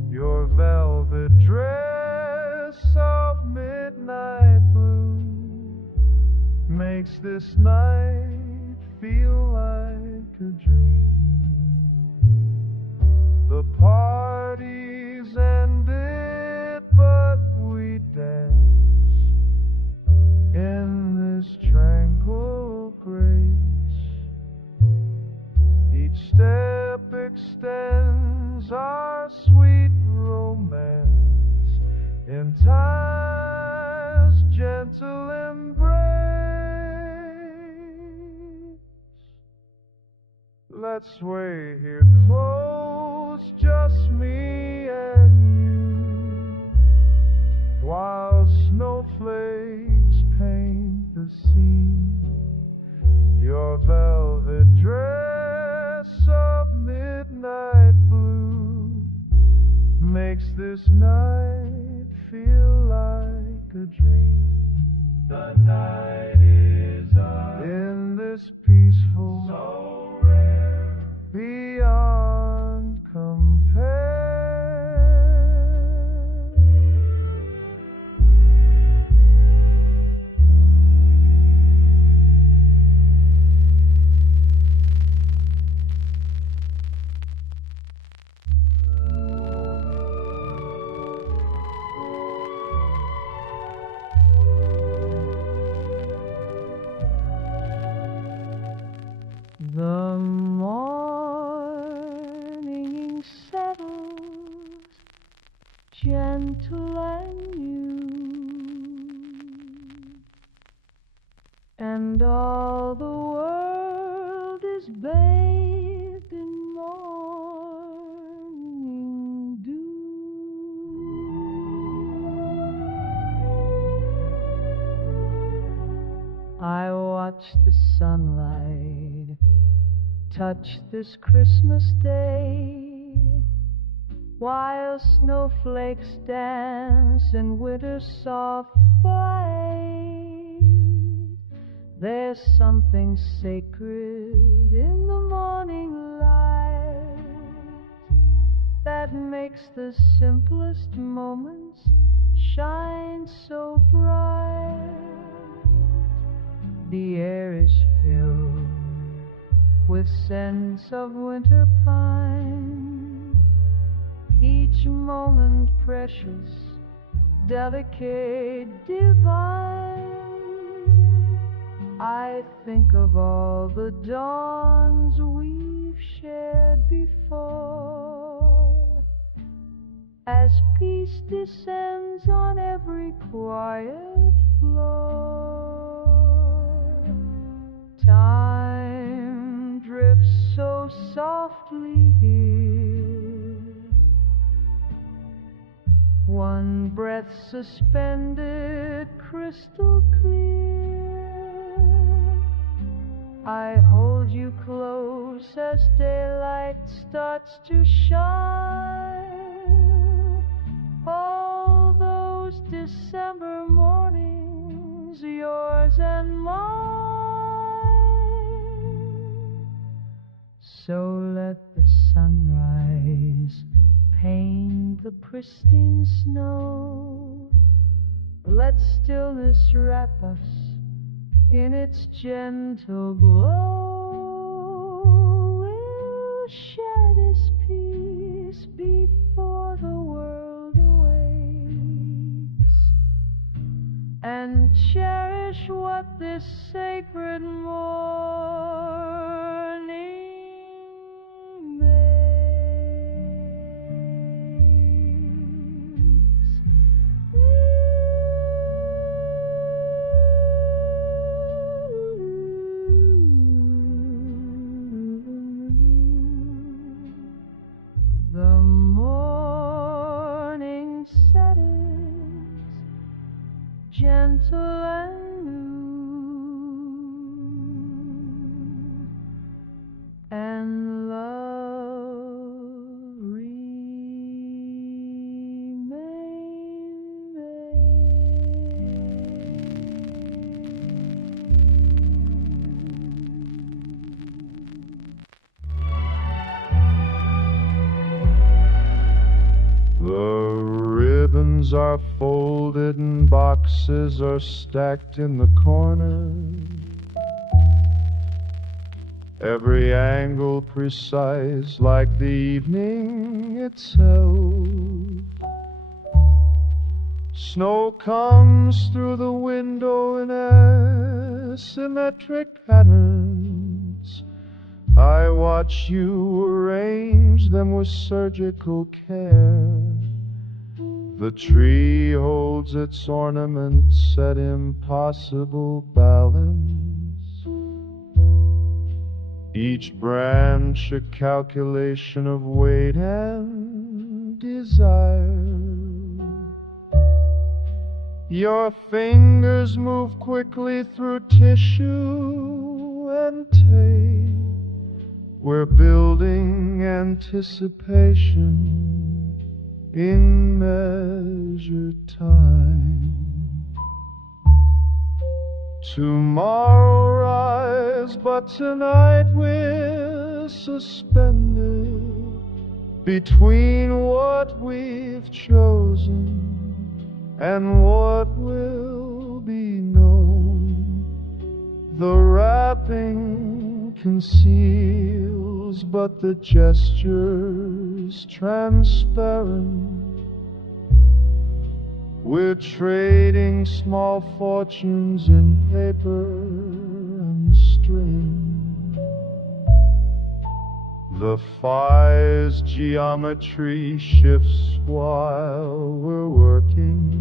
Your velvet dress of midnight blue makes this night feel like a dream. The party's ended, but we dance in this tranquil grace. Each step extends our sweet romance in time's gentle embrace. Let's sway here close, just me and you, while snowflakes is peaceful, so rare, beyond compare. The morning settles, gentle and new, and all the world is bathed in morning dew. I watch the sunlight touch this Christmas day, while snowflakes dance in winter's soft light. There's something sacred in the morning light that makes the simplest moments shine so bright. The air is filled with scents of winter pine, each moment precious, delicate, divine. I think of all the dawns we've shared before, as peace descends on every quiet floor. Time drifts so softly here, one breath suspended crystal clear. I hold you close as daylight starts to shine. All those December mornings, yours and mine. So let the sunrise paint the pristine snow. Let stillness wrap us in its gentle glow. We'll share this peace before the world awakes, and cherish what this sacred morning gentle and new, and love remain The ribbons are folded and boxes are stacked in the corner, every angle precise like the evening itself. Snow comes through the window in asymmetric patterns. I watch you arrange them with surgical care. The tree holds its ornaments at impossible balance, each branch a calculation of weight and desire. Your fingers move quickly through tissue and tape. We're building anticipation in measured time. Tomorrow skies, but tonight we're suspended between what we've chosen and what will be known. The wrapping conceals, but the gesture's transparent. We're trading small fortunes in paper and string. The fire's geometry shifts while we're working.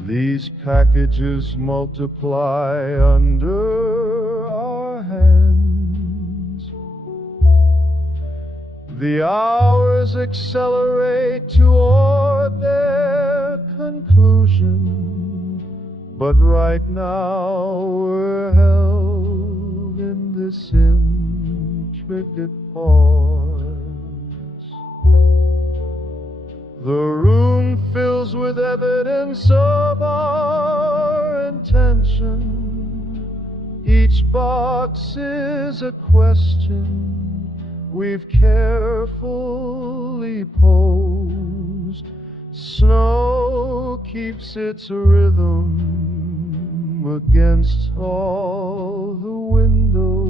These packages multiply under our hands. The hours accelerate toward their conclusion, but right now we're held in this intricate pause. The room fills with evidence of our intention. Each box is a question we've carefully posed. Snow keeps its rhythm against all the windows,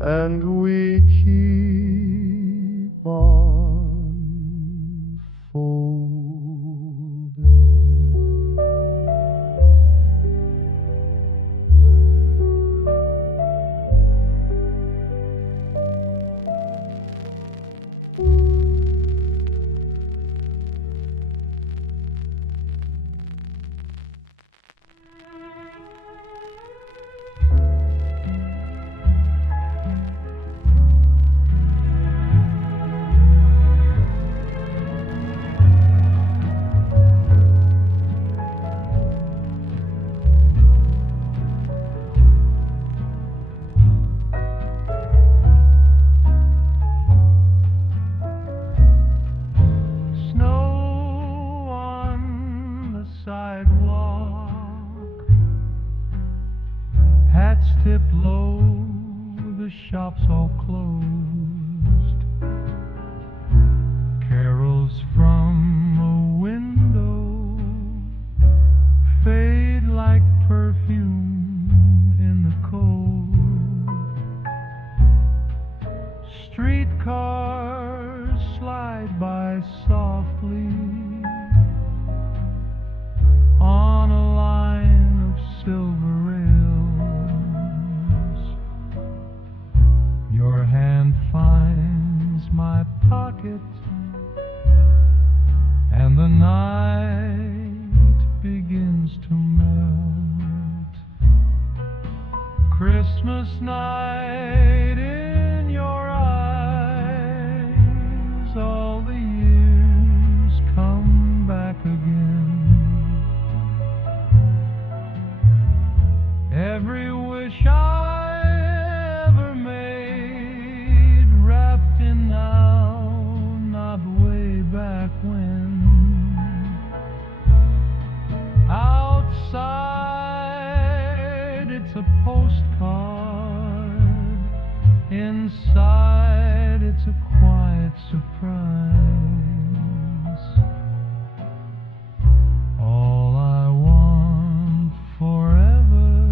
and we keep on folding. Shops all closed. Carols from a window fade like perfume in the cold. Streetcars slide by softly on a line of silver rails. Your hand finds my pocket, and the night begins to melt. Christmas night in your eyes, all the years come back again. Every wish I ever made, wrapped in now, not way back when. Outside it's a postcard, inside it's a quiet surprise. All I want forever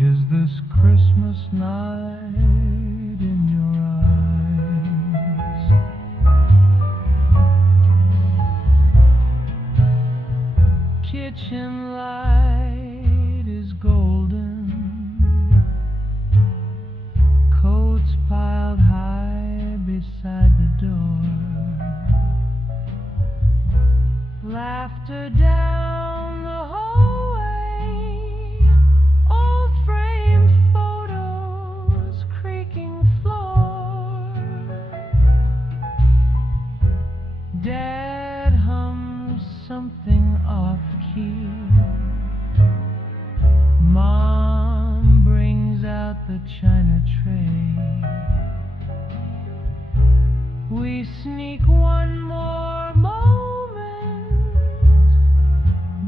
is this Christmas night in your eyes. Kitchen light is golden, coats piled high beside the door, laughter down the hallway, old frame photos, creaking floor. Dad hums something off-key. Mom brings out the china tray. We sneak one more moment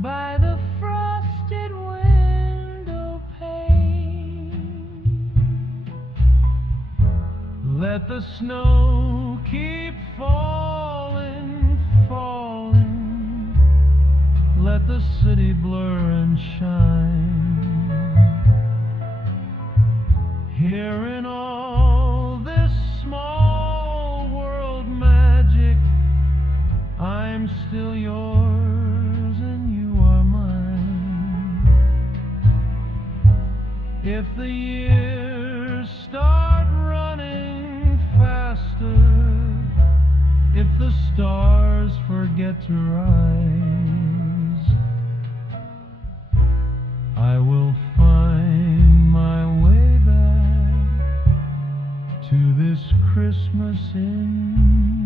by the the snow keep falling, falling. Let the city blur and shine. Here in all this small world magic, I'm still yours and you are mine. If the years start running faster, if the stars forget to rise, I will find my way back to this Christmas in